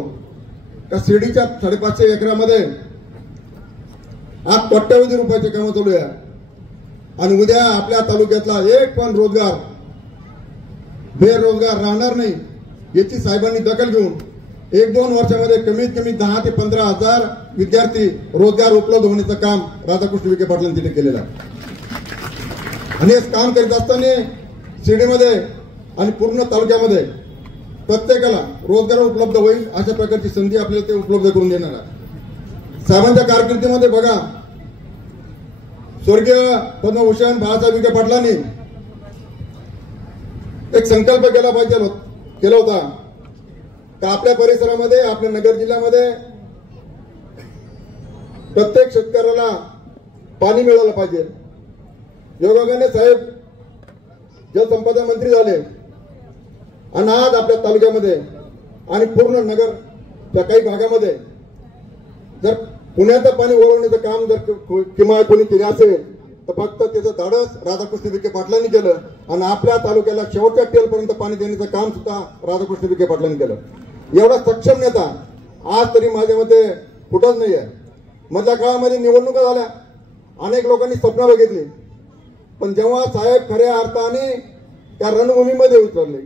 का शिर्डीच्या 550 एकरामध्ये आज कोट्यवधी रुपयाचे कामं चालू आहे. आणि उद्या आपल्या तालुक्यातला एक पण रोजगार बेरोजगार राहणार नाही याची साहेबांनी दखल घेऊन 1-2 वर्षामध्ये कमीत कमी 10 ते 15 हजार विद्यार्थी रोजगार उपलब्ध होण्याचं काम राधाकृष्ण विखे पाटलांनी तिथे केलेलं आहे. आणि हे काम करीत असताना शिर्डीमध्ये आणि पूर्ण तालुक्यामध्ये प्रत्येकाला रोजगार उपलब्ध होईल अशा प्रकारची संधी आपल्याला ते उपलब्ध करून देणार आहे. साहेबांच्या कारकिर्दीमध्ये बघा, स्वर्गीय पद्मभूषण बाळासाहेब विखे पाटलांनी एक संकल्प केला होता का आपल्या परिसरामध्ये, आपल्या नगर जिल्ह्यामध्ये प्रत्येक शेतकऱ्याला पाणी मिळालं पाहिजे. योगायोगाने साहेब जलसंपदा मंत्री झाले आणि आज आपल्या तालुक्यामध्ये आणि पूर्ण नगरच्या काही भागामध्ये जर पुण्याचं पाणी वळवण्याचं काम जर किमान कोणी केले असेल तर फक्त त्याचं धाडस राधाकृष्ण विखे पाटलांनी केलं. आणि आपल्या तालुक्याला शेवटच्या टेलपर्यंत पाणी देण्याचं काम सुद्धा राधाकृष्ण विखे पाटलांनी केलं. एवढा सक्षम नेता आज तरी माझ्या मते कुठंच नाही आहे. मधल्या काळामध्ये निवडणुका झाल्या, अनेक लोकांनी स्वप्न बघितली, पण जेव्हा साहेब खऱ्या अर्थाने त्या रणभूमीमध्ये उतरले,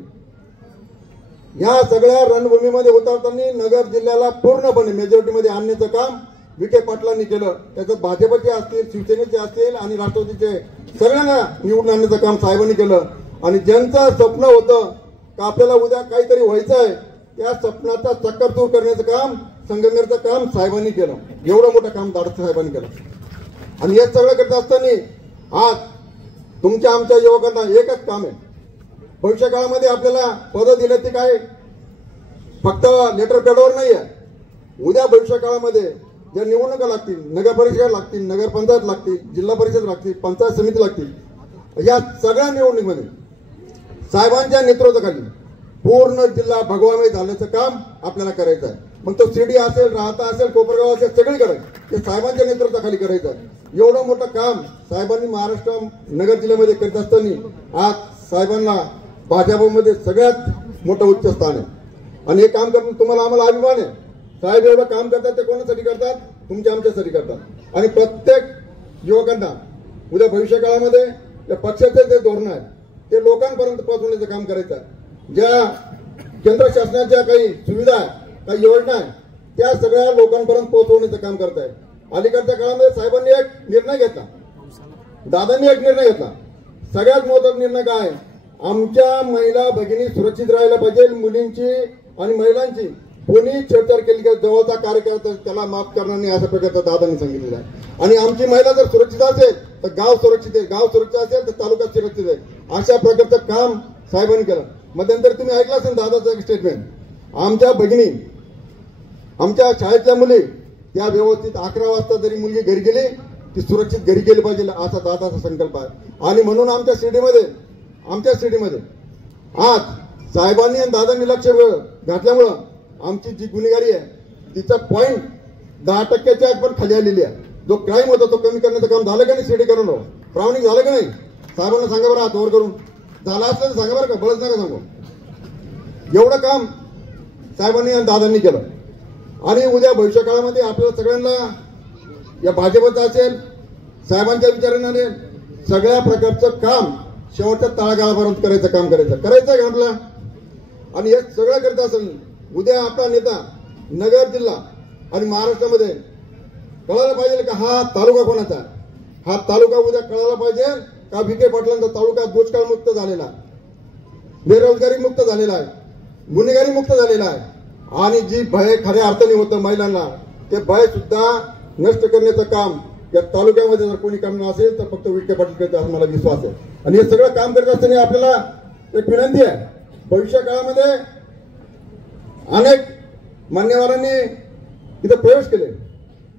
या सगळ्या रणभूमीमध्ये उतरताना नगर जिल्ह्याला पूर्णपणे मेजॉरिटीमध्ये आणण्याचं काम विखे पाटलांनी केलं. त्याचं भाजपचे असतील, शिवसेनेचे असतील आणि राष्ट्रवादीचे सगळ्यांना निवडून आणण्याचं काम साहेबांनी केलं. आणि ज्यांचं स्वप्न होतं का आपल्याला उद्या काहीतरी व्हायचं आहे, त्या स्वप्नाचा चक्करचूर करण्याचं काम, संगमेरचं काम साहेबांनी केलं. एवढं मोठं काम धाडस साहेबांनी केलं. आणि हे सगळं करत असताना आज तुमच्या आमच्या युवकांना एकच काम आहे, भविष्य काळामध्ये आपल्याला पदं दिले ते काय फक्त लेटर पॅडवर नाही आहे. उद्या भविष्य काळामध्ये ज्या निवडणुका लागतील, नगर परिषद लागतील, नगर पंचायत लागतील, जिल्हा परिषद लागतील, पंचायत समिती लागतील, या सगळ्या निवडणुकीमध्ये साहेबांच्या नेतृत्वाखाली पूर्ण जिल्हा भगवामय झाल्याचं काम आपल्याला करायचं आहे. मग तो शिर्डी असेल, राहता असेल, कोपरगाव असेल, सगळीकडे ते साहेबांच्या नेतृत्वाखाली करायचं आहे. एवढं मोठं काम साहेबांनी महाराष्ट्र नगर जिल्ह्यामध्ये करीत असताना आज साहेबांना भाजपमध्ये सगळ्यात मोठं उच्च स्थान आहे. आणि हे काम करून तुम्हाला आम्हाला अभिमान आहे. साहेब एवढं काम करतात ते कोणासाठी करतात? तुमच्या आमच्यासाठी करतात. आणि प्रत्येक युवकांना उद्या भविष्य काळामध्ये त्या पक्षाचे जे धोरण आहे ते लोकांपर्यंत पोहोचवण्याचं काम करायचं आहे. ज्या केंद्र शासनाच्या काही सुविधा आहे, काही योजना आहे, त्या सगळ्या लोकांपर्यंत पोहोचवण्याचं काम करत आहे. अलीकडच्या काळामध्ये साहेबांनी एक निर्णय घेतला, दादांनी एक निर्णय घेतला. सगळ्यात महत्त्वाचा निर्णय काय? आमच्या महिला भगिनी सुरक्षित राहायला पाहिजे. मुलींची आणि महिलांची कोणी छेडछाड केली की जवळचा कार्यकर्ता त्याला माफ करणार नाही, अशा प्रकारचा दादांनी सांगितलेलं आहे. आणि आमची महिला जर सुरक्षित असेल तर गाव सुरक्षित आहे, गाव सुरक्षित असेल तर तालुका सुरक्षित आहे, अशा प्रकारचं काम साहेबांनी केलं. मध्यंतरी तुम्ही ऐकलं असेल दादाचं एक स्टेटमेंट, आमच्या भगिनी, आमच्या शाळेतल्या मुली त्या व्यवस्थित 11 वाजता जरी मुलगी घरी गेली ती सुरक्षित घरी गेली पाहिजे, असा दादाचा संकल्प आहे. आणि म्हणून आमच्या शिर्डीमध्ये आज साहेबांनी आणि दादांनी लक्ष घातल्यामुळं आमची जी गुन्हेगारी आहे तिचा पॉईंट 10% पण खाली आलेली आहे. जो क्राईम होता तो कमी करण्याचं काम झालं का नाही शिर्डी करून प्रामाणिक झालं का नाही साहेबांना सांगा बरं हात वर करून झाला असलं तर सांगा बरं का बळच नका सांगू एवढं काम साहेबांनी आणि दादांनी केलं आणि उद्या भविष्य काळामध्ये आपल्याला सगळ्यांना या भाजपचं असेल साहेबांच्या विचाराने सगळ्या प्रकारचं काम शेवटच्या तळागाळापर्यंत करायचं काम करायचं का आपल्याला आणि हे सगळं करत असेल उद्या आपला नेता नगर जिल्हा आणि महाराष्ट्रामध्ये कळायला पाहिजे का हा तालुका कोणाचा हा तालुका उद्या कळायला पाहिजे का विखे पाटलांचा तालुका दुष्काळ मुक्त झालेला बेरोजगारी मुक्त झालेला आहे गुन्हेगारी मुक्त झालेला आहे आणि जी भय खऱ्या अर्थाने होतं महिलांना ते भय सुद्धा नष्ट करण्याचं काम या तालुक्यामध्ये जर कोणी करणार असेल तर फक्त विखे पाटील करते असं मला विश्वास आहे आणि हे सगळं काम करत असताना आपल्याला एक विनंती आहे भविष्य काळामध्ये अनेक मान्यवरांनी इथं प्रवेश केले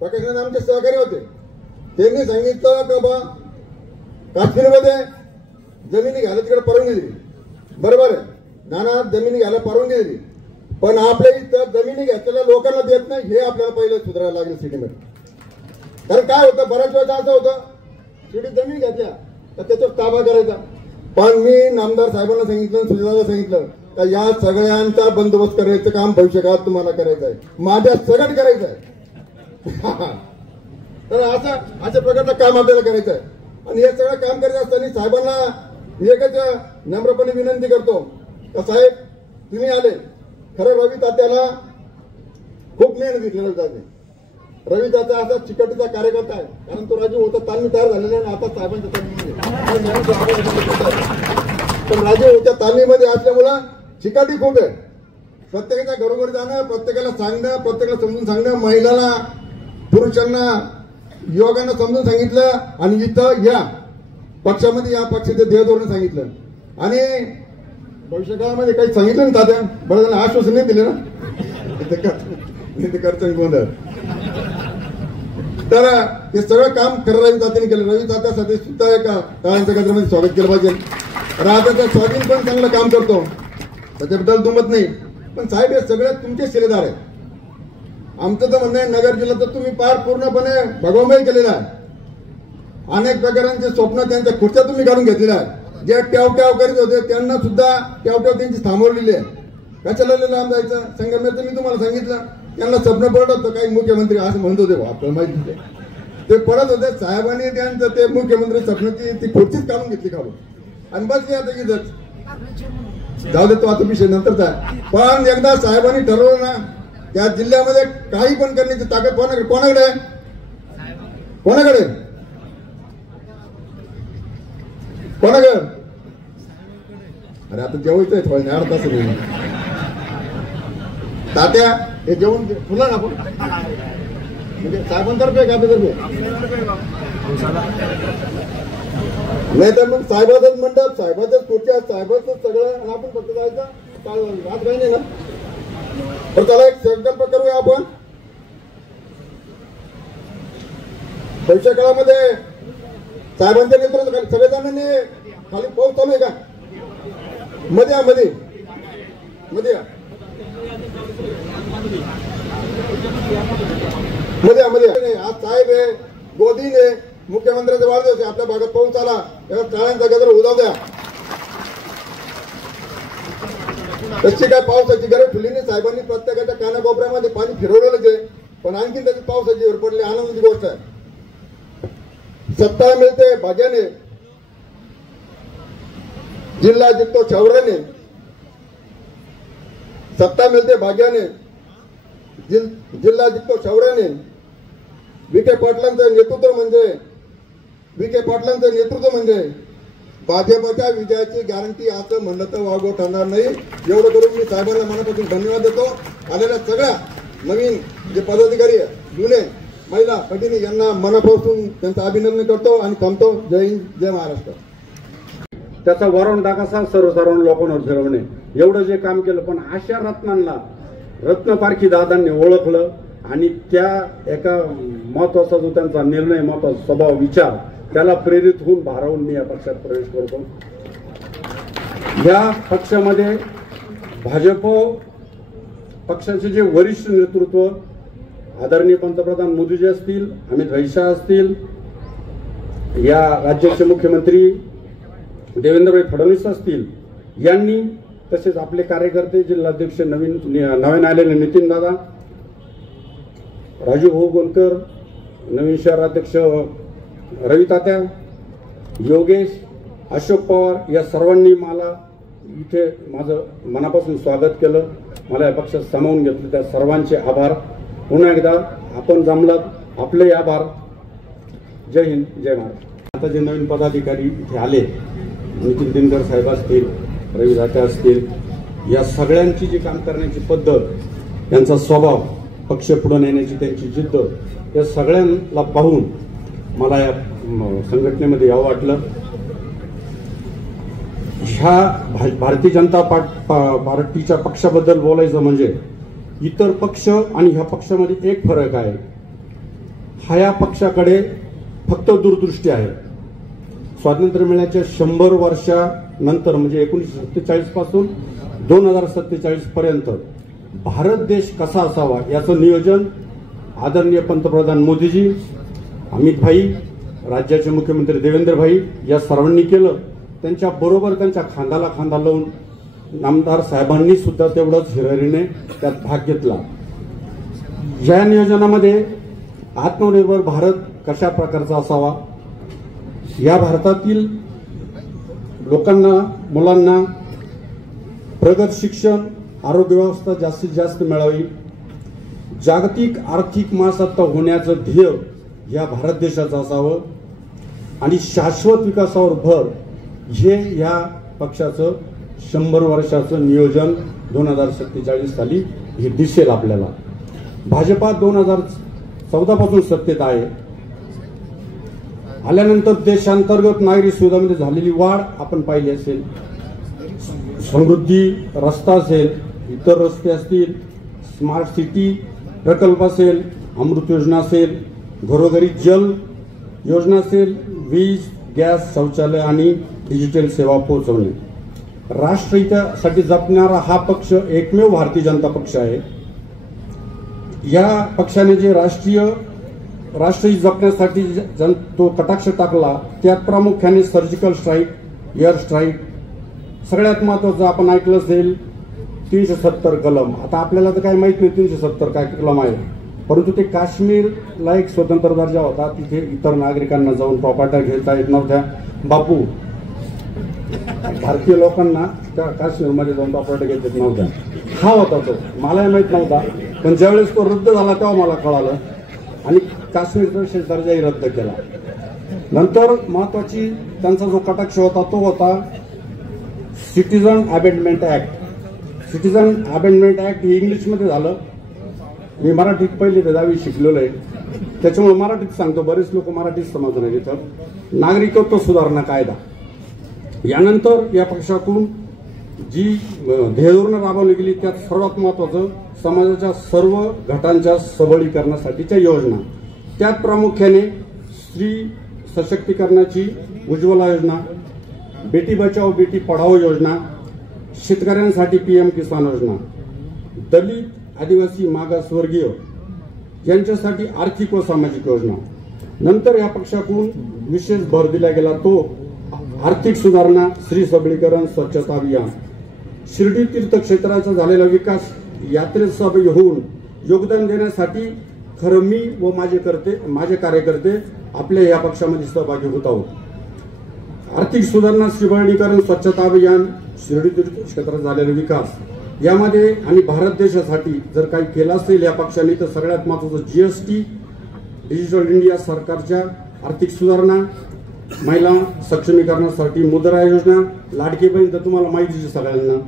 प्रकाशनाने आमचे सहकारी होते त्यांनी सांगितलं की बा काश्मीरमध्ये जमिनी घ्यायला तिकडे परवानगी दिली बरोबर आहे नाना जमिनी घ्यायला परवानगी दिली पण आपल्या इथं जमिनी घेतलेल्या लोकांना देत नाही हे आपल्याला पहिलं सुधारायला लागलं सिटीमध्ये कारण काय होतं बऱ्याच वेळेस असं होतं सिटीत जमीन घेतल्या तर त्याच्यावर ताबा करायचा पण मी नामदार साहेबांना सांगितलं सुजाताला सांगितलं का या सगळ्यांचा बंदोबस्त करायचं काम भविष्यकाळात तुम्हाला करायचं आहे माझ्या सगळं करायचं आहे तर अशा प्रकारचं काम आपल्याला करायचं आहे आणि हे सगळं काम करत असताना साहेबांना एकच नम्रपणे विनंती करतो का साहेब तुम्ही आले खरं रवी तात्याला खूप मेहनत घेतली रवी तात्या रवी तात्या असा चिकटीचा कार्यकर्ता आहे कारण तो राजू होता तालमी तयार झालेला आहे आता साहेबांच्या तालमीमध्ये पण राजू होत्या तालमीमध्ये असल्यामुळं चिकाटी खूप आहे प्रत्येकाच्या घरोघरी जाणं प्रत्येकाला सांगणं प्रत्येकाला समजून सांगणं महिलांना पुरुषांना युवकांना समजून सांगितलं आणि इथं या पक्षामध्ये या पक्षाचे ध्येय धोरण सांगितलं आणि भविष्यकाळामध्ये काही सांगितलं ना तात्या बरं आश्वासन नाही दिले ना करतो गोंधळ तर हे सगळं काम खरं रवी तात्याने केलं रवी तात्यासाठी सुद्धा एका टाळ्यांच्या गजरामध्ये स्वागत केलं पाहिजे राजाचं स्वाधीन पण चांगलं काम करतो त्याच्याबद्दल दुमत नाही पण साहेब हे सगळे तुमचे शिलेदार आहेत आमचं तर म्हणणं आहे नगर जिल्ह्यात तुम्ही पार पूर्णपणे भगवमय केलेला आहे अनेक प्रकारांचे स्वप्न त्यांच्या खुर्च्या तुम्ही काढून घेतलेल्या आहे जे ट्याव करीत होते त्यांना सुद्धा ट्याव त्यांची थांबवलेली आहे कशाला लांब जायचं संगमेरचं मी तुम्हाला सांगितलं त्यांना स्वप्न पडत होतं काही मुख्यमंत्री असं म्हणत होते आपल्याला माहिती होते ते पडत होते साहेबांनी त्यांचं ते मुख्यमंत्री स्वप्नाची ती खुर्चीच काढून घेतली खाऊन आणि बसली आता इथंच जाऊ दे तो आता विषय नंतरचा पण एकदा साहेबांनी ठरवलं ना त्या जिल्ह्यामध्ये काही पण करण्याची ताकद कोणाकडे अरे आता जेवायचं आहे थोडं अर्धा तास तात्या हे जेवण फुला ना आपण म्हणजे साहेबांतर्फे का आपल्यातर्फे नाही तर मग साहेबाचाच मंडप साहेबाचाच खुर्च्या साहेबाच सगळं आणि आपण फक्त जायचं रात काही नाही ना तर त्याला एक संकल्प करूया आपण भविष्य काळामध्ये साहेबांच्या नेतृत्वात सगळ्या जणांनी खाली पाऊस चालू आहे का मध्ये आज साहेब आहे गोदीन आहे मुख्यमंत्र्यांचा वाढदिवस आहे आपल्या भागात पाऊस आला त्याला टाळ्यांचा गजर उदाव द्या तशी काय पावसाची गरज ठेवली नाही साहेबांनी प्रत्येकाच्या कानाकोपऱ्यामध्ये पाणी फिरवलेलंच आहे पण आणखीन त्याची पावसाची भर पडली आनंदाची गोष्ट आहे सत्ता मिळते भाग्याने जिल्हा जिंकतो शौर्याने सत्ता मिळते भाग्याने जिल्हा जिंकतो शौर्याने विखे पाटलांचं नेतृत्व म्हणजे भाजपच्या विजयाची गॅरंटी असं म्हणलं तर वावगं ठरणार नाही एवढं करून मी साहेबांना मनापासून धन्यवाद देतो आलेल्या सगळ्या नवीन जे पदाधिकारी आहेत जुने महिला भगिनी यांना मनापासून त्यांचं अभिनंदन करतो आणि थांबतो जय हिंद जय महाराष्ट्र त्याचा वरून टाकासा सर्वसाधारण लोकांवर फिरवणे एवढं जे काम केलं पण अशा रत्नांना रत्नपारखी दादांनी ओळखलं आणि त्या एका महत्वाचा जो त्यांचा निर्णय महत्वाचा स्वभाव विचार त्याला प्रेरित होऊन भारावून मी या पक्षात प्रवेश करतो या पक्षामध्ये भाजप पक्षाचे जे वरिष्ठ नेतृत्व आदरणीय पंतप्रधान मोदीजी असतील, अमित भाई शाह असतील, या राज्याचे मुख्यमंत्री देवेंद्रभाई फडणवीस असतील यांनी, तसेच आपले कार्यकर्ते जिल्हाध्यक्ष नवीन आलेले नितीन दादा, राजू भाऊ गोलकर, नवीन शहराध्यक्ष रवी तात्या, योगेश, अशोक पवार या सर्वांनी मला इथे माझं मनापासून स्वागत केलं, मला या पक्षात सामावून घेतलं. त्या सर्वांचे आभार. पुन्हा एकदा आपण जमलात, आपले आभार. जय हिंद, जय महाराष्ट्र. आता जे नवीन पदाधिकारी इथे आले, नितीन दिनकर साहेब असतील, रवी तात्या असतील, या सगळ्यांची जी काम करण्याची पद्धत, त्यांचा स्वभाव, पक्ष पुढे नेण्याची त्यांची जिद्द, या सगळ्यांना पाहून मला या संघटनेमध्ये यावं वाटलं. ह्या भारतीय जनता पार्टीच्या पक्षाबद्दल बोलायचं म्हणजे इतर पक्ष आणि ह्या पक्षामध्ये एक फरक आहे. ह्या पक्षाकडे फक्त दूरदृष्टी आहे. स्वातंत्र्य मिळण्याच्या 100 वर्षानंतर म्हणजे 1947 पासून 2047 पर्यंत भारत देश कसा असावा याचं नियोजन आदरणीय पंतप्रधान मोदीजी, अमित भाई, राज्याचे मुख्यमंत्री देवेंद्र भाई या सर्वांनी केलं. त्यांच्या बरोबर त्यांच्या खांद्याला खांदा लावून नामदार साहेबांनी सुद्धा तेवढंच हिरिरीने त्यात भाग घेतला. या नियोजनामध्ये आत्मनिर्भर भारत कशा प्रकारचा असावा, या भारतातील लोकांना, मुलांना प्रगत शिक्षण, आरोग्य व्यवस्था जास्तीत जास्त मिळावी, जागतिक आर्थिक महासत्ता होण्याचं ध्येय या भारत देशाचं असावं आणि शाश्वत विकासावर भर, हे या पक्षाचं 100 वर्षाचं नियोजन 2047 साली हे दिसेल आपल्याला. भाजपा 2014 पासून सत्तेत आहे. आल्यानंतर देशांतर्गत नागरी सुविधांमध्ये झालेली वाढ आपण पाहिली असेल. समृद्धी रस्ता असेल, इतर रस्ते असतील, स्मार्ट सिटी प्रकल्प असेल, अमृत योजना असेल, घरोघरी जल योजना असेल, वीज, गॅस, शौचालय आणि डिजिटल सेवा पोहोचवणे. राष्ट्रहितासाठी जपणारा हा पक्ष एकमेव भारतीय जनता पक्ष आहे. या पक्षाने जे राष्ट्रहित जपण्यासाठी तो कटाक्ष टाकला, त्यात प्रामुख्याने सर्जिकल स्ट्राईक, एअर स्ट्राईक, सगळ्यात महत्वाचं आपण ऐकलं असेल 370 कलम. आता आपल्याला तर काही माहित नाही 370 काय कलम आहे, परंतु ते काश्मीरला एक स्वतंत्र दर्जा होता, तिथे इतर नागरिकांना जाऊन प्रॉपर्ट्या घेता येत नव्हत्या. बापू, भारतीय लोकांना त्या काश्मीरमध्ये जाऊन प्रॉपर्ट्या घेता येत नव्हत्या, हा होता तो. मलाही माहित नव्हता, पण ज्यावेळेस तो रद्द झाला तेव्हा मला कळालं आणि काश्मीरचा दर्जाही रद्द केला. नंतर महत्वाची त्यांचा जो कटाक्ष होता तो होता citizen amendment act. Citizen amendment act हे इंग्लिशमध्ये झालं. मी मराठीत पहिली ते 10वी शिकलेलो आहे, त्याच्यामुळे मराठीत सांगतो, बरेच लोक मराठीत समजणार नाही. तर नागरिकत्व सुधारणा कायदा, यानंतर या पक्षाकडून जी ध्येयधोरणं राबवली गेली त्यात सर्वात महत्वाचं समाजाच्या सर्व घटांच्या सबलीकरणासाठीच्या योजना. त्यात प्रामुख्याने स्त्री सशक्तीकरणाची उज्ज्वला योजना, बेटी बचाओ बेटी पढाओ योजना, शेतकऱ्यांसाठी PM किसान योजना, दलित, आदिवासी, मागासवर्गीय यांच्यासाठी आर्थिक व सामाजिक योजना. नंतर या पक्षाकडून विशेष भर दिला गेला तो आर्थिक सुधारणा, स्त्री सबलीकरण, स्वच्छता अभियान. शिर्डी तीर्थक्षेत्राचा झालेला विकास यात्रेत सहभागी होऊन योगदान देण्यासाठी खरं मी व माझे कार्यकर्ते आपल्या या पक्षामध्ये सहभागी होत आहोत. आर्थिक सुधारणा, सबलीकरण, स्वच्छता अभियान, शिर्डी तीर्थक्षेत्रात झालेला विकास यामध्ये आणि भारत देशासाठी जर काही केलं असेल या पक्षाने तर सगळ्यात महत्वाचं GST, डिजिटल इंडिया, सरकारच्या आर्थिक सुधारणा, महिला सक्षमीकरणासाठी मुद्रा योजना, लाडकी बहीण तर तुम्हाला माहितीच सगळ्यांना.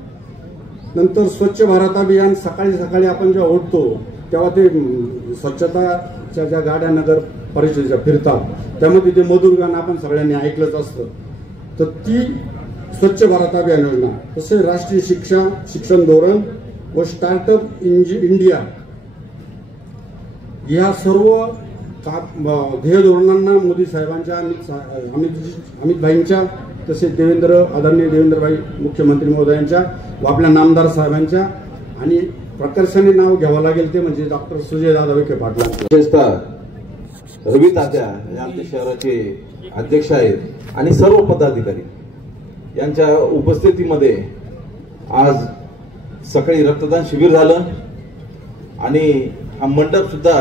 नंतर स्वच्छ भारत अभियान. सकाळी सकाळी आपण जेव्हा उठतो तेव्हा ते स्वच्छताच्या ज्या गाड्या नगर परिषदेच्या फिरतात त्यामध्ये ते मधुर गाणं आपण सगळ्यांनी ऐकलंच असतं, तर ती स्वच्छ भारत अभियान योजना. तसे राष्ट्रीय शिक्षण धोरण व स्टार्टअप इंडिया या सर्व ध्येय धोरणांना मोदी साहेबांच्या, अमित भाईंच्या, तसेच आदरणीय देवेंद्रभाई मुख्यमंत्री महोदयांच्या व आपल्या नामदार साहेबांच्या आणि प्रकर्षाने नाव घ्यावं लागेल ते म्हणजे डॉक्टर सुजयदादा विखे पाटील. विशेषतः रवी तात्या हे आमच्या शहराचे अध्यक्ष आहेत आणि सर्व पदाधिकारी यांच्या उपस्थितीमध्ये आज सकाळी रक्तदान शिबिर झालं आणि हा मंडप सुद्धा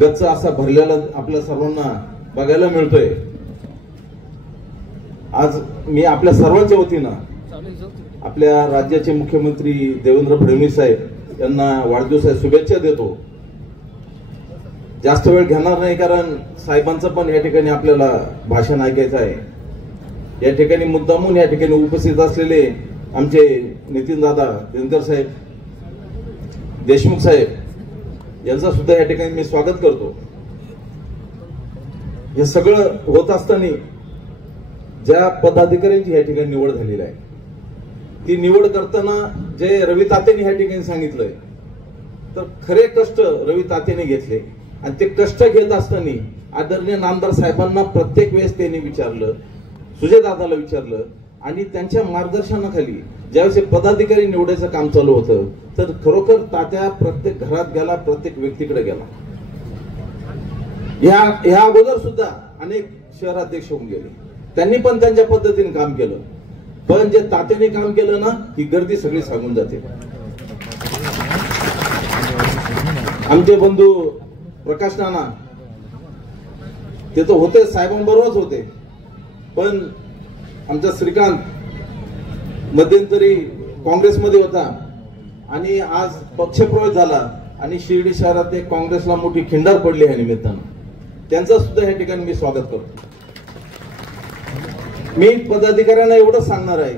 गच्च असा भरलेला आपल्या सर्वांना बघायला मिळतोय. आज मी आपल्या सर्वांच्या वतीनं आपल्या राज्याचे मुख्यमंत्री देवेंद्र फडणवीस साहेब यांना वाढदिवसाच्या शुभेच्छा देतो. जास्त वेळ घेणार नाही कारण साहेबांचं पण या ठिकाणी आपल्याला भाषण ऐकायचं आहे. या ठिकाणी मुद्दामून या ठिकाणी उपस्थित असलेले आमचे नितीन दादा दिनकर साहेब, देशमुख साहेब यांचा सुद्धा या ठिकाणी मी स्वागत करतो. हे सगळं होत असताना ज्या पदाधिकाऱ्यांची या ठिकाणी निवड झालेली आहे ती निवड करताना जे रवी तात्यांनी या ठिकाणी सांगितलंय तर खरे कष्ट रवी तात्याने घेतले आणि ते कष्ट घेत असताना आदरणीय नामदार साहेबांना प्रत्येक वेळेस त्यांनी विचारलं, सुजयदादाला विचारलं आणि त्यांच्या मार्गदर्शनाखाली ज्यावेळेस पदाधिकारी निवडायचं काम चालू होतं तर खरोखर तात्या प्रत्येक घरात गेला, प्रत्येक व्यक्तीकडे गेला. ह्या अगोदर सुद्धा अनेक शहराध्यक्ष होऊन गेले, त्यांनी पण त्यांच्या पद्धतीने काम केलं. पण जे तात्याने काम केलं ना ही गर्दी सगळी सांगून जाते. आमचे बंधू प्रकाश नाना ते तर होते, साहेबांबरोबरच होते, पण आमचा श्रीकांत मध्यंतरी काँग्रेसमध्ये होता आणि आज पक्षप्रवेश झाला आणि शिर्डी शहरात एक काँग्रेसला मोठी खिंडार पडली या निमित्तानं. त्यांचं सुद्धा या ठिकाणी मी स्वागत करतो. मी पदाधिकाऱ्यांना एवढंच सांगणार आहे,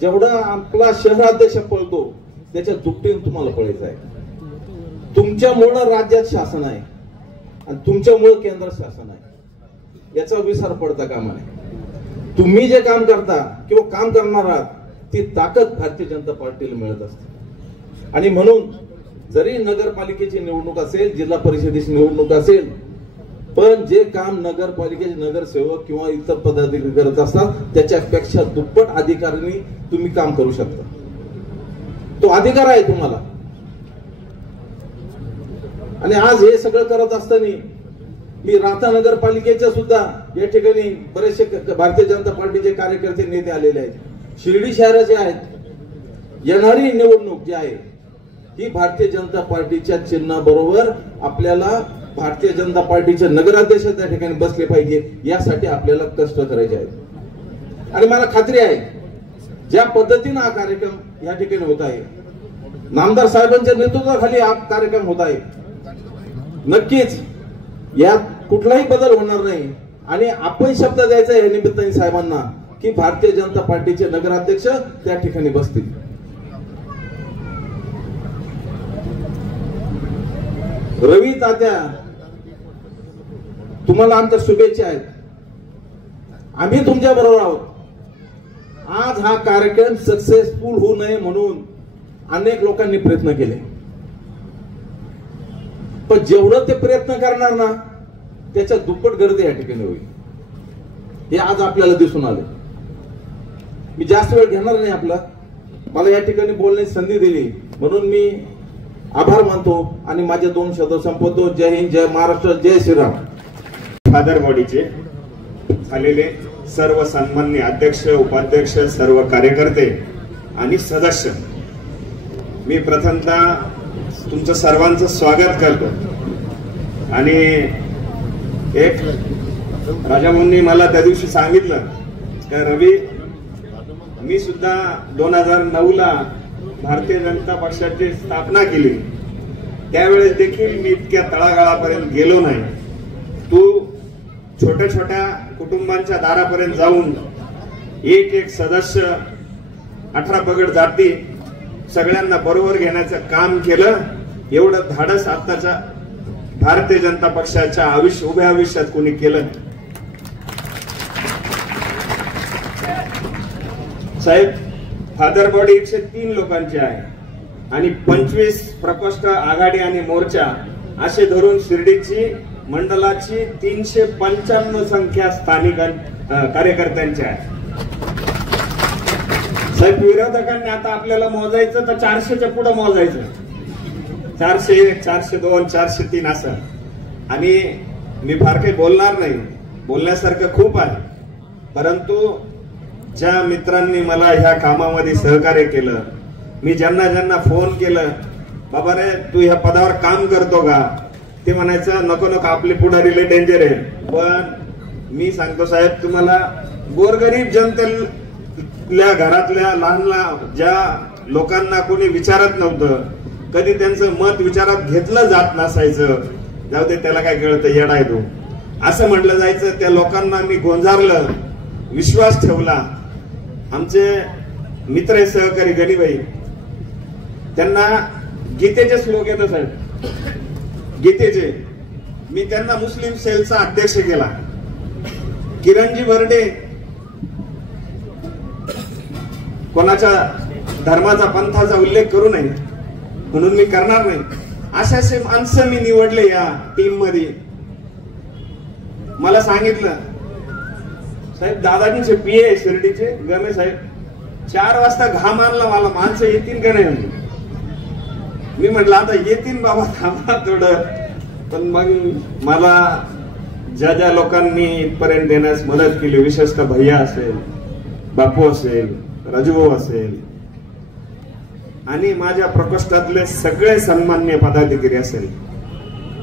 जेवढा आपला शहराध्यक्ष पळतो त्याच्या दुपटीने तुम्हाला पळायचं आहे. तुमच्यामुळं राज्यात शासन आहे आणि तुमच्यामुळं केंद्र शासन आहे याचा विसर पडता कामा नये. तुम्ही जे काम करता किंवा काम करणार आहात ती ताकद भारतीय जनता पार्टीला मिळत असते. आणि म्हणून जरी नगरपालिकेची निवडणूक असेल, जिल्हा परिषदेची निवडणूक असेल, पण जे काम नगरपालिकेचे नगरसेवक किंवा इतर पदाधिकारी करत असतात त्याच्यापेक्षा दुप्पट अधिकाऱ्यांनी तुम्ही काम करू शकता. तो अधिकार आहे तुम्हाला. आणि आज हे सगळं करत असताना मी राहता नगरपालिकेच्या सुद्धा या ठिकाणी बरेचसे भारतीय जनता पार्टीचे कार्यकर्ते नेते आलेले आहेत. शिर्डी शहराचे आहेत. येणारी निवडणूक जी आहे ही भारतीय जनता पार्टीच्या चिन्हाबरोबर आपल्याला भारतीय जनता पार्टीचे नगराध्यक्ष त्या ठिकाणी बसले पाहिजे यासाठी आपल्याला कष्ट करायचे आहेत. आणि मला खात्री आहे ज्या पद्धतीने हा कार्यक्रम या ठिकाणी होत आहे, नामदार साहेबांच्या नेतृत्वाखाली हा कार्यक्रम होत आहे, नक्कीच यात कुठलाही बदल होणार नाही. आणि आपण शब्द द्यायचा या निमित्ताने साहेबांना की भारतीय जनता पार्टीचे नगराध्यक्ष त्या ठिकाणी बसतील. रवी तात्या तुम्हाला आमच्या शुभेच्छा आहेत. आम्ही तुमच्या बरोबर आहोत. आज हा कार्यक्रम सक्सेसफुल होऊ नये म्हणून अनेक लोकांनी प्रयत्न केले, पण जेवढं ते प्रयत्न करणार ना त्याच्या दुप्पट गर्दी या ठिकाणी होईल हे आज आपल्याला दिसून आले. मी जास्त वेळ घेणार नाही आपला. मला या ठिकाणी बोलण्याची संधी दिली म्हणून मी आभार मानतो आणि माझे 2 शब्द संपवतो. जय हिंद, जय महाराष्ट्र, जय श्रीराम. फादर बॉडीचे झालेले सर्व सन्माननीय अध्यक्ष, उपाध्यक्ष, सर्व कार्यकर्ते आणि सदस्य, मी प्रथमतः तुमचं सर्वांचं स्वागत करतो. आणि एक राजाभाऊंनी मला त्या दिवशी सांगितलं की रवी, मी सुद्धा 2009ला भारतीय जनता पक्षाची स्थापना केली, त्यावेळेस देखील मी इतक्या तळागाळापर्यंत गेलो नाही. तू छोट्या छोट्या कुटुंबांच्या दारापर्यंत जाऊन एक सदस्य 18 पगड जाती सगळ्यांना बरोबर घेण्याचं काम केलं. एवढं धाडस आताच्या भारतीय जनता पक्षाच्या उभ्या आयुष्यात कोणी केलं. साहेब, फादर बॉडी 103 लोकांची आहे आणि 25 प्रकोष्ठ आघाडी आणि मोर्चा असे धरून शिर्डीची मंडलाची 395 संख्या स्थानिक कार्यकर्त्यांची आहे. साहेब, विरोधकांनी आता आपल्याला मोजायचं तर 400च्या पुढे मोजायचं. 401, 402, 403 असं. आणि मी फार काही बोलणार नाही, बोलण्यासारखं खूप आहे, परंतु ज्या मित्रांनी मला ह्या कामामध्ये सहकार्य केलं, मी ज्यांना ज्यांना फोन केलं, बाबा रे तू ह्या पदावर काम करतो का, ते म्हणायचं नको नको आपले पुढारी लय डेंजर आहे. पण मी सांगतो साहेब तुम्हाला, गोरगरीब जनतेल्या घरातल्या लहान ज्या लोकांना कोणी विचारत नव्हतं, कधी त्यांचं मत विचारात घेतलं जात नसायचं, जाऊ दे त्याला काय कळतं येडा आहे तो असं म्हटलं जायचं, त्या लोकांना मी गोंजारलं, विश्वास ठेवला. आमचे मित्र आहे सहकारी गणीबाई, त्यांना गीतेचे श्लोक येतं साहेब, गीतेचे. मी त्यांना मुस्लिम सेलचा अध्यक्ष केला. किरणजी बर्डे कोणाच्या धर्माचा पंथाचा उल्लेख करू नये म्हणून मी करणार नाही. अशाशे माणसं मी निवडले या टीम मध्ये. मला सांगितलं साहेब दादाजींचे पीए शिर्डीचे गमे साहेब 4 वाजता घाम आणला मला, माणसं येतील का नाही. मी म्हटलं आता येतील बाबा, थांबा थोडं. पण मग मला ज्या ज्या लोकांनी इथपर्यंत येण्यास मदत केली, विशेषतः भैया असेल, बापू असेल, राजूभाऊ असेल आणि माझ्या प्रकोष्ठातले सगळे सन्मान्य पदाधिकारी असेल,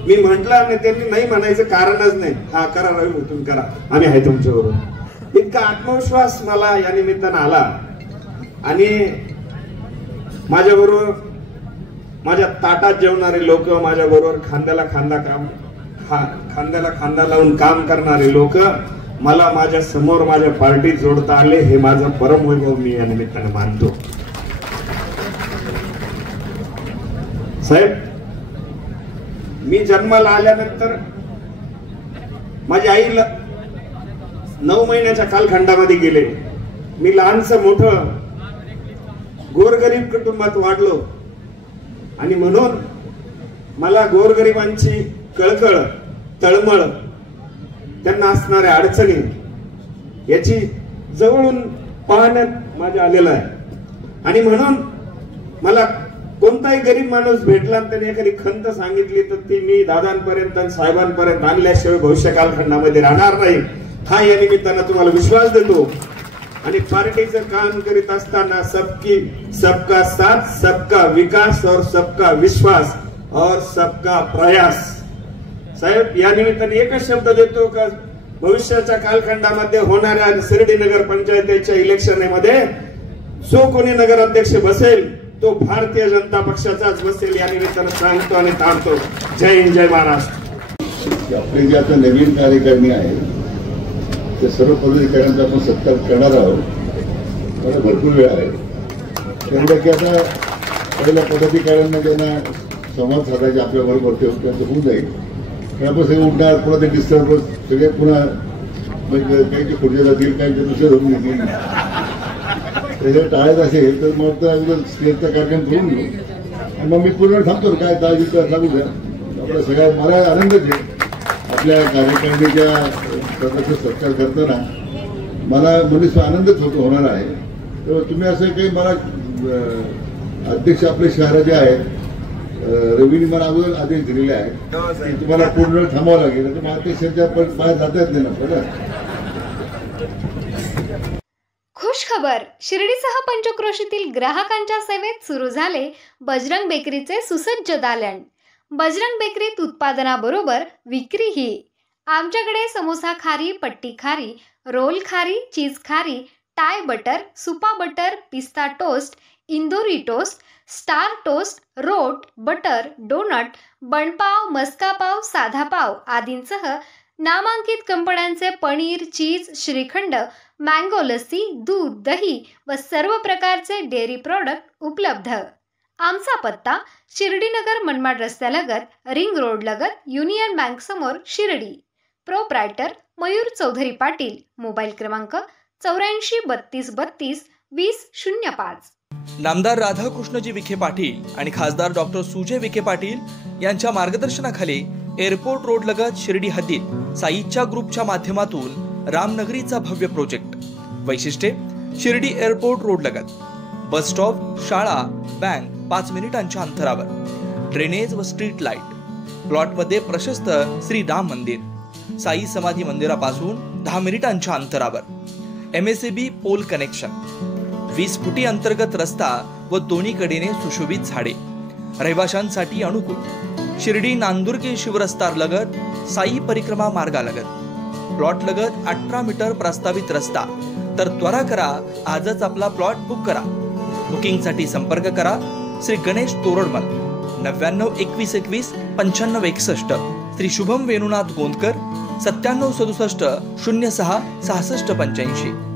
मी म्हटलं आणि त्यांनी नाही म्हणायचं कारणच नाही. हा करा रवी, तुम्ही करा, आम्ही आहे तुमच्याबरोबर. इतका आत्मविश्वास मला या निमित्तानं आला. आणि माझ्याबरोबर माझ्या ताटात जेवणारे लोक, माझ्याबरोबर खांद्याला खांदा लावून काम करणारे लोक मला माझ्या समोर माझ्या पार्टीत जोडता आले, हे माझं परमवैभव मी या निमित्तानं मानतो. साहेब मी जन्माला आल्यानंतर माझी आई 9 महिन्याच्या कालखंडामध्ये गेले. मी लहानसं मोठं गोरगरीब कुटुंबात वाढलो आणि म्हणून मला गोरगरिबांची कळकळ, तळमळ, त्यांना असणाऱ्या अडचणी याची जवळून पाहण्यात माझ्या आलेलं आहे. आणि म्हणून मला कोणताही गरीब माणूस भेटला त्याने एखादी खंत सांगितली तर ती मी दादांपर्यंत आणि साहेबांपर्यंत आणल्याशिवाय भविष्य कालखंडामध्ये राहणार नाही, हा या निमित्तानं तुम्हाला विश्वास देतो. आणि पार्टीचं काम करीत असताना सबका साथ, सबका विकास और सबका विश्वास और सबका प्रयास. साहेब या निमित्ताने एकच शब्द देतो का भविष्याच्या कालखंडामध्ये होणाऱ्या शिर्डी नगर पंचायतीच्या इलेक्शनमध्ये जो कोणी नगराध्यक्ष बसेल तो भारतीय जनता पक्षाचाच बसेल, या निमित्तानं सांगतो आणि ताणतो. जय हिंद, जय महाराष्ट्र. आपले जे आता नवीन कार्यकारिणी आहे ते सर्व पदाधिकाऱ्यांचा आपण सत्कार करणार आहोत. मला भरपूर वेळ आहे, त्यामुळे की आता पहिल्या पदाधिकाऱ्यांना ज्यांना संवाद साधायचे आपल्याबरोबर त्यांचं होऊन जाईल. पण आपण सगळे उठणार, पुन्हा ते डिस्टर्ब सगळे पुन्हा म्हणजे काही खुर्च्या जातील, काही दुसरे धरून येतील, त्याच्यावर टाळत असेल तर मग तर अगोदर स्टेजचा कार्यक्रम करून घेऊ आणि मग मी पूर्ण थांबतो. काय दाजी लागू द्या आपल्या सगळ्या. मला आनंदच आहे आपल्या कार्यकारिणीच्या सदस्य सत्कार करताना, मला मनुष्य आनंदच होणार आहे. तर तुम्ही असं काही मला अध्यक्ष आपले शहराचे आहेत रवीने मला अगोदर आदेश दिलेले आहेत, तुम्हाला पूर्ण वेळ थांबावं लागेल, तर मला अध्यक्षांच्या बाहेर जाता येत नाही ना पहिलं. खुश खबर, शिर्डीसह पंचक्रोशीतील ग्राहकांच्या सेवेत सुरू झाले बजरंग बेकरीचे सुसज्ज दालन. बजरंग बेकरीत उत्पादनाबरोबर विक्रीही. आमच्याकडे समोसा खारी, पट्टी खारी, रोल खारी, चीज खारी, टाय बटर, सुपा बटर, पिस्ता टोस्ट, इंदोरी टोस्ट, स्टार टोस्ट, रोट, बटर, डोनट, बनपाव, मस्का पाव, साधा पाव आदींसह नामांकित कंपन्यांचे पनीर, चीज, श्रीखंड, मँगो लस्सी, दूध, दही व सर्व प्रकारचे डेअरी प्रॉडक्ट उपलब्ध. आमचा पत्ता शिर्डीनगर मनमाड रस्त्यालगत, रिंग रोड लगत, युनियन बँक समोर, शिर्डी. प्रोप्रायटर मयूर चौधरी पाटील. मोबाईल क्रमांक 84 32 32 20 05. नामदार राधाकृष्णजी विखे पाटील आणि खासदार डॉक्टर सुजय विखे पाटील यांच्या मार्गदर्शनाखाली एअरपोर्ट रोड लगत शिर्डी हद्दीत साईच्या ग्रुपच्या माध्यमातून रामनगरीचा भव्य प्रोजेक्ट. वैशिष्ट्ये: शिर्डी एअरपोर्ट रोड लगत, बस स्टॉप, शाळा, बँक 5 मिनिटांच्या अंतरावर. ड्रेनेज व स्ट्रीट लाईट. प्लॉटमध्ये प्रशस्त श्री राम मंदिर, साई समाधी मंदिरापासून 10 मिनिटांच्या अंतरावर MSAB पोल कनेक्शन, 20 फुटी अंतर्गत रस्ता व दोन्ही कडेने सुशोभित झाडे, रहिवाशांसाठी अनुकूल. शिर्डी नांदुर्गे शिवरस्ता लगत साई परिक्रमा मार्गालगत प्लॉट लगत 18 मीटर प्रस्तावित रस्ता. तर त्वरा करा, आजच आपला प्लॉट बुक करा. बुकिंगसाठी संपर्क करा श्री गणेश तोरडमल 99 21 21 95 61, श्री शुभम वेणुनाथ गोंदकर 97 67 06 66 85.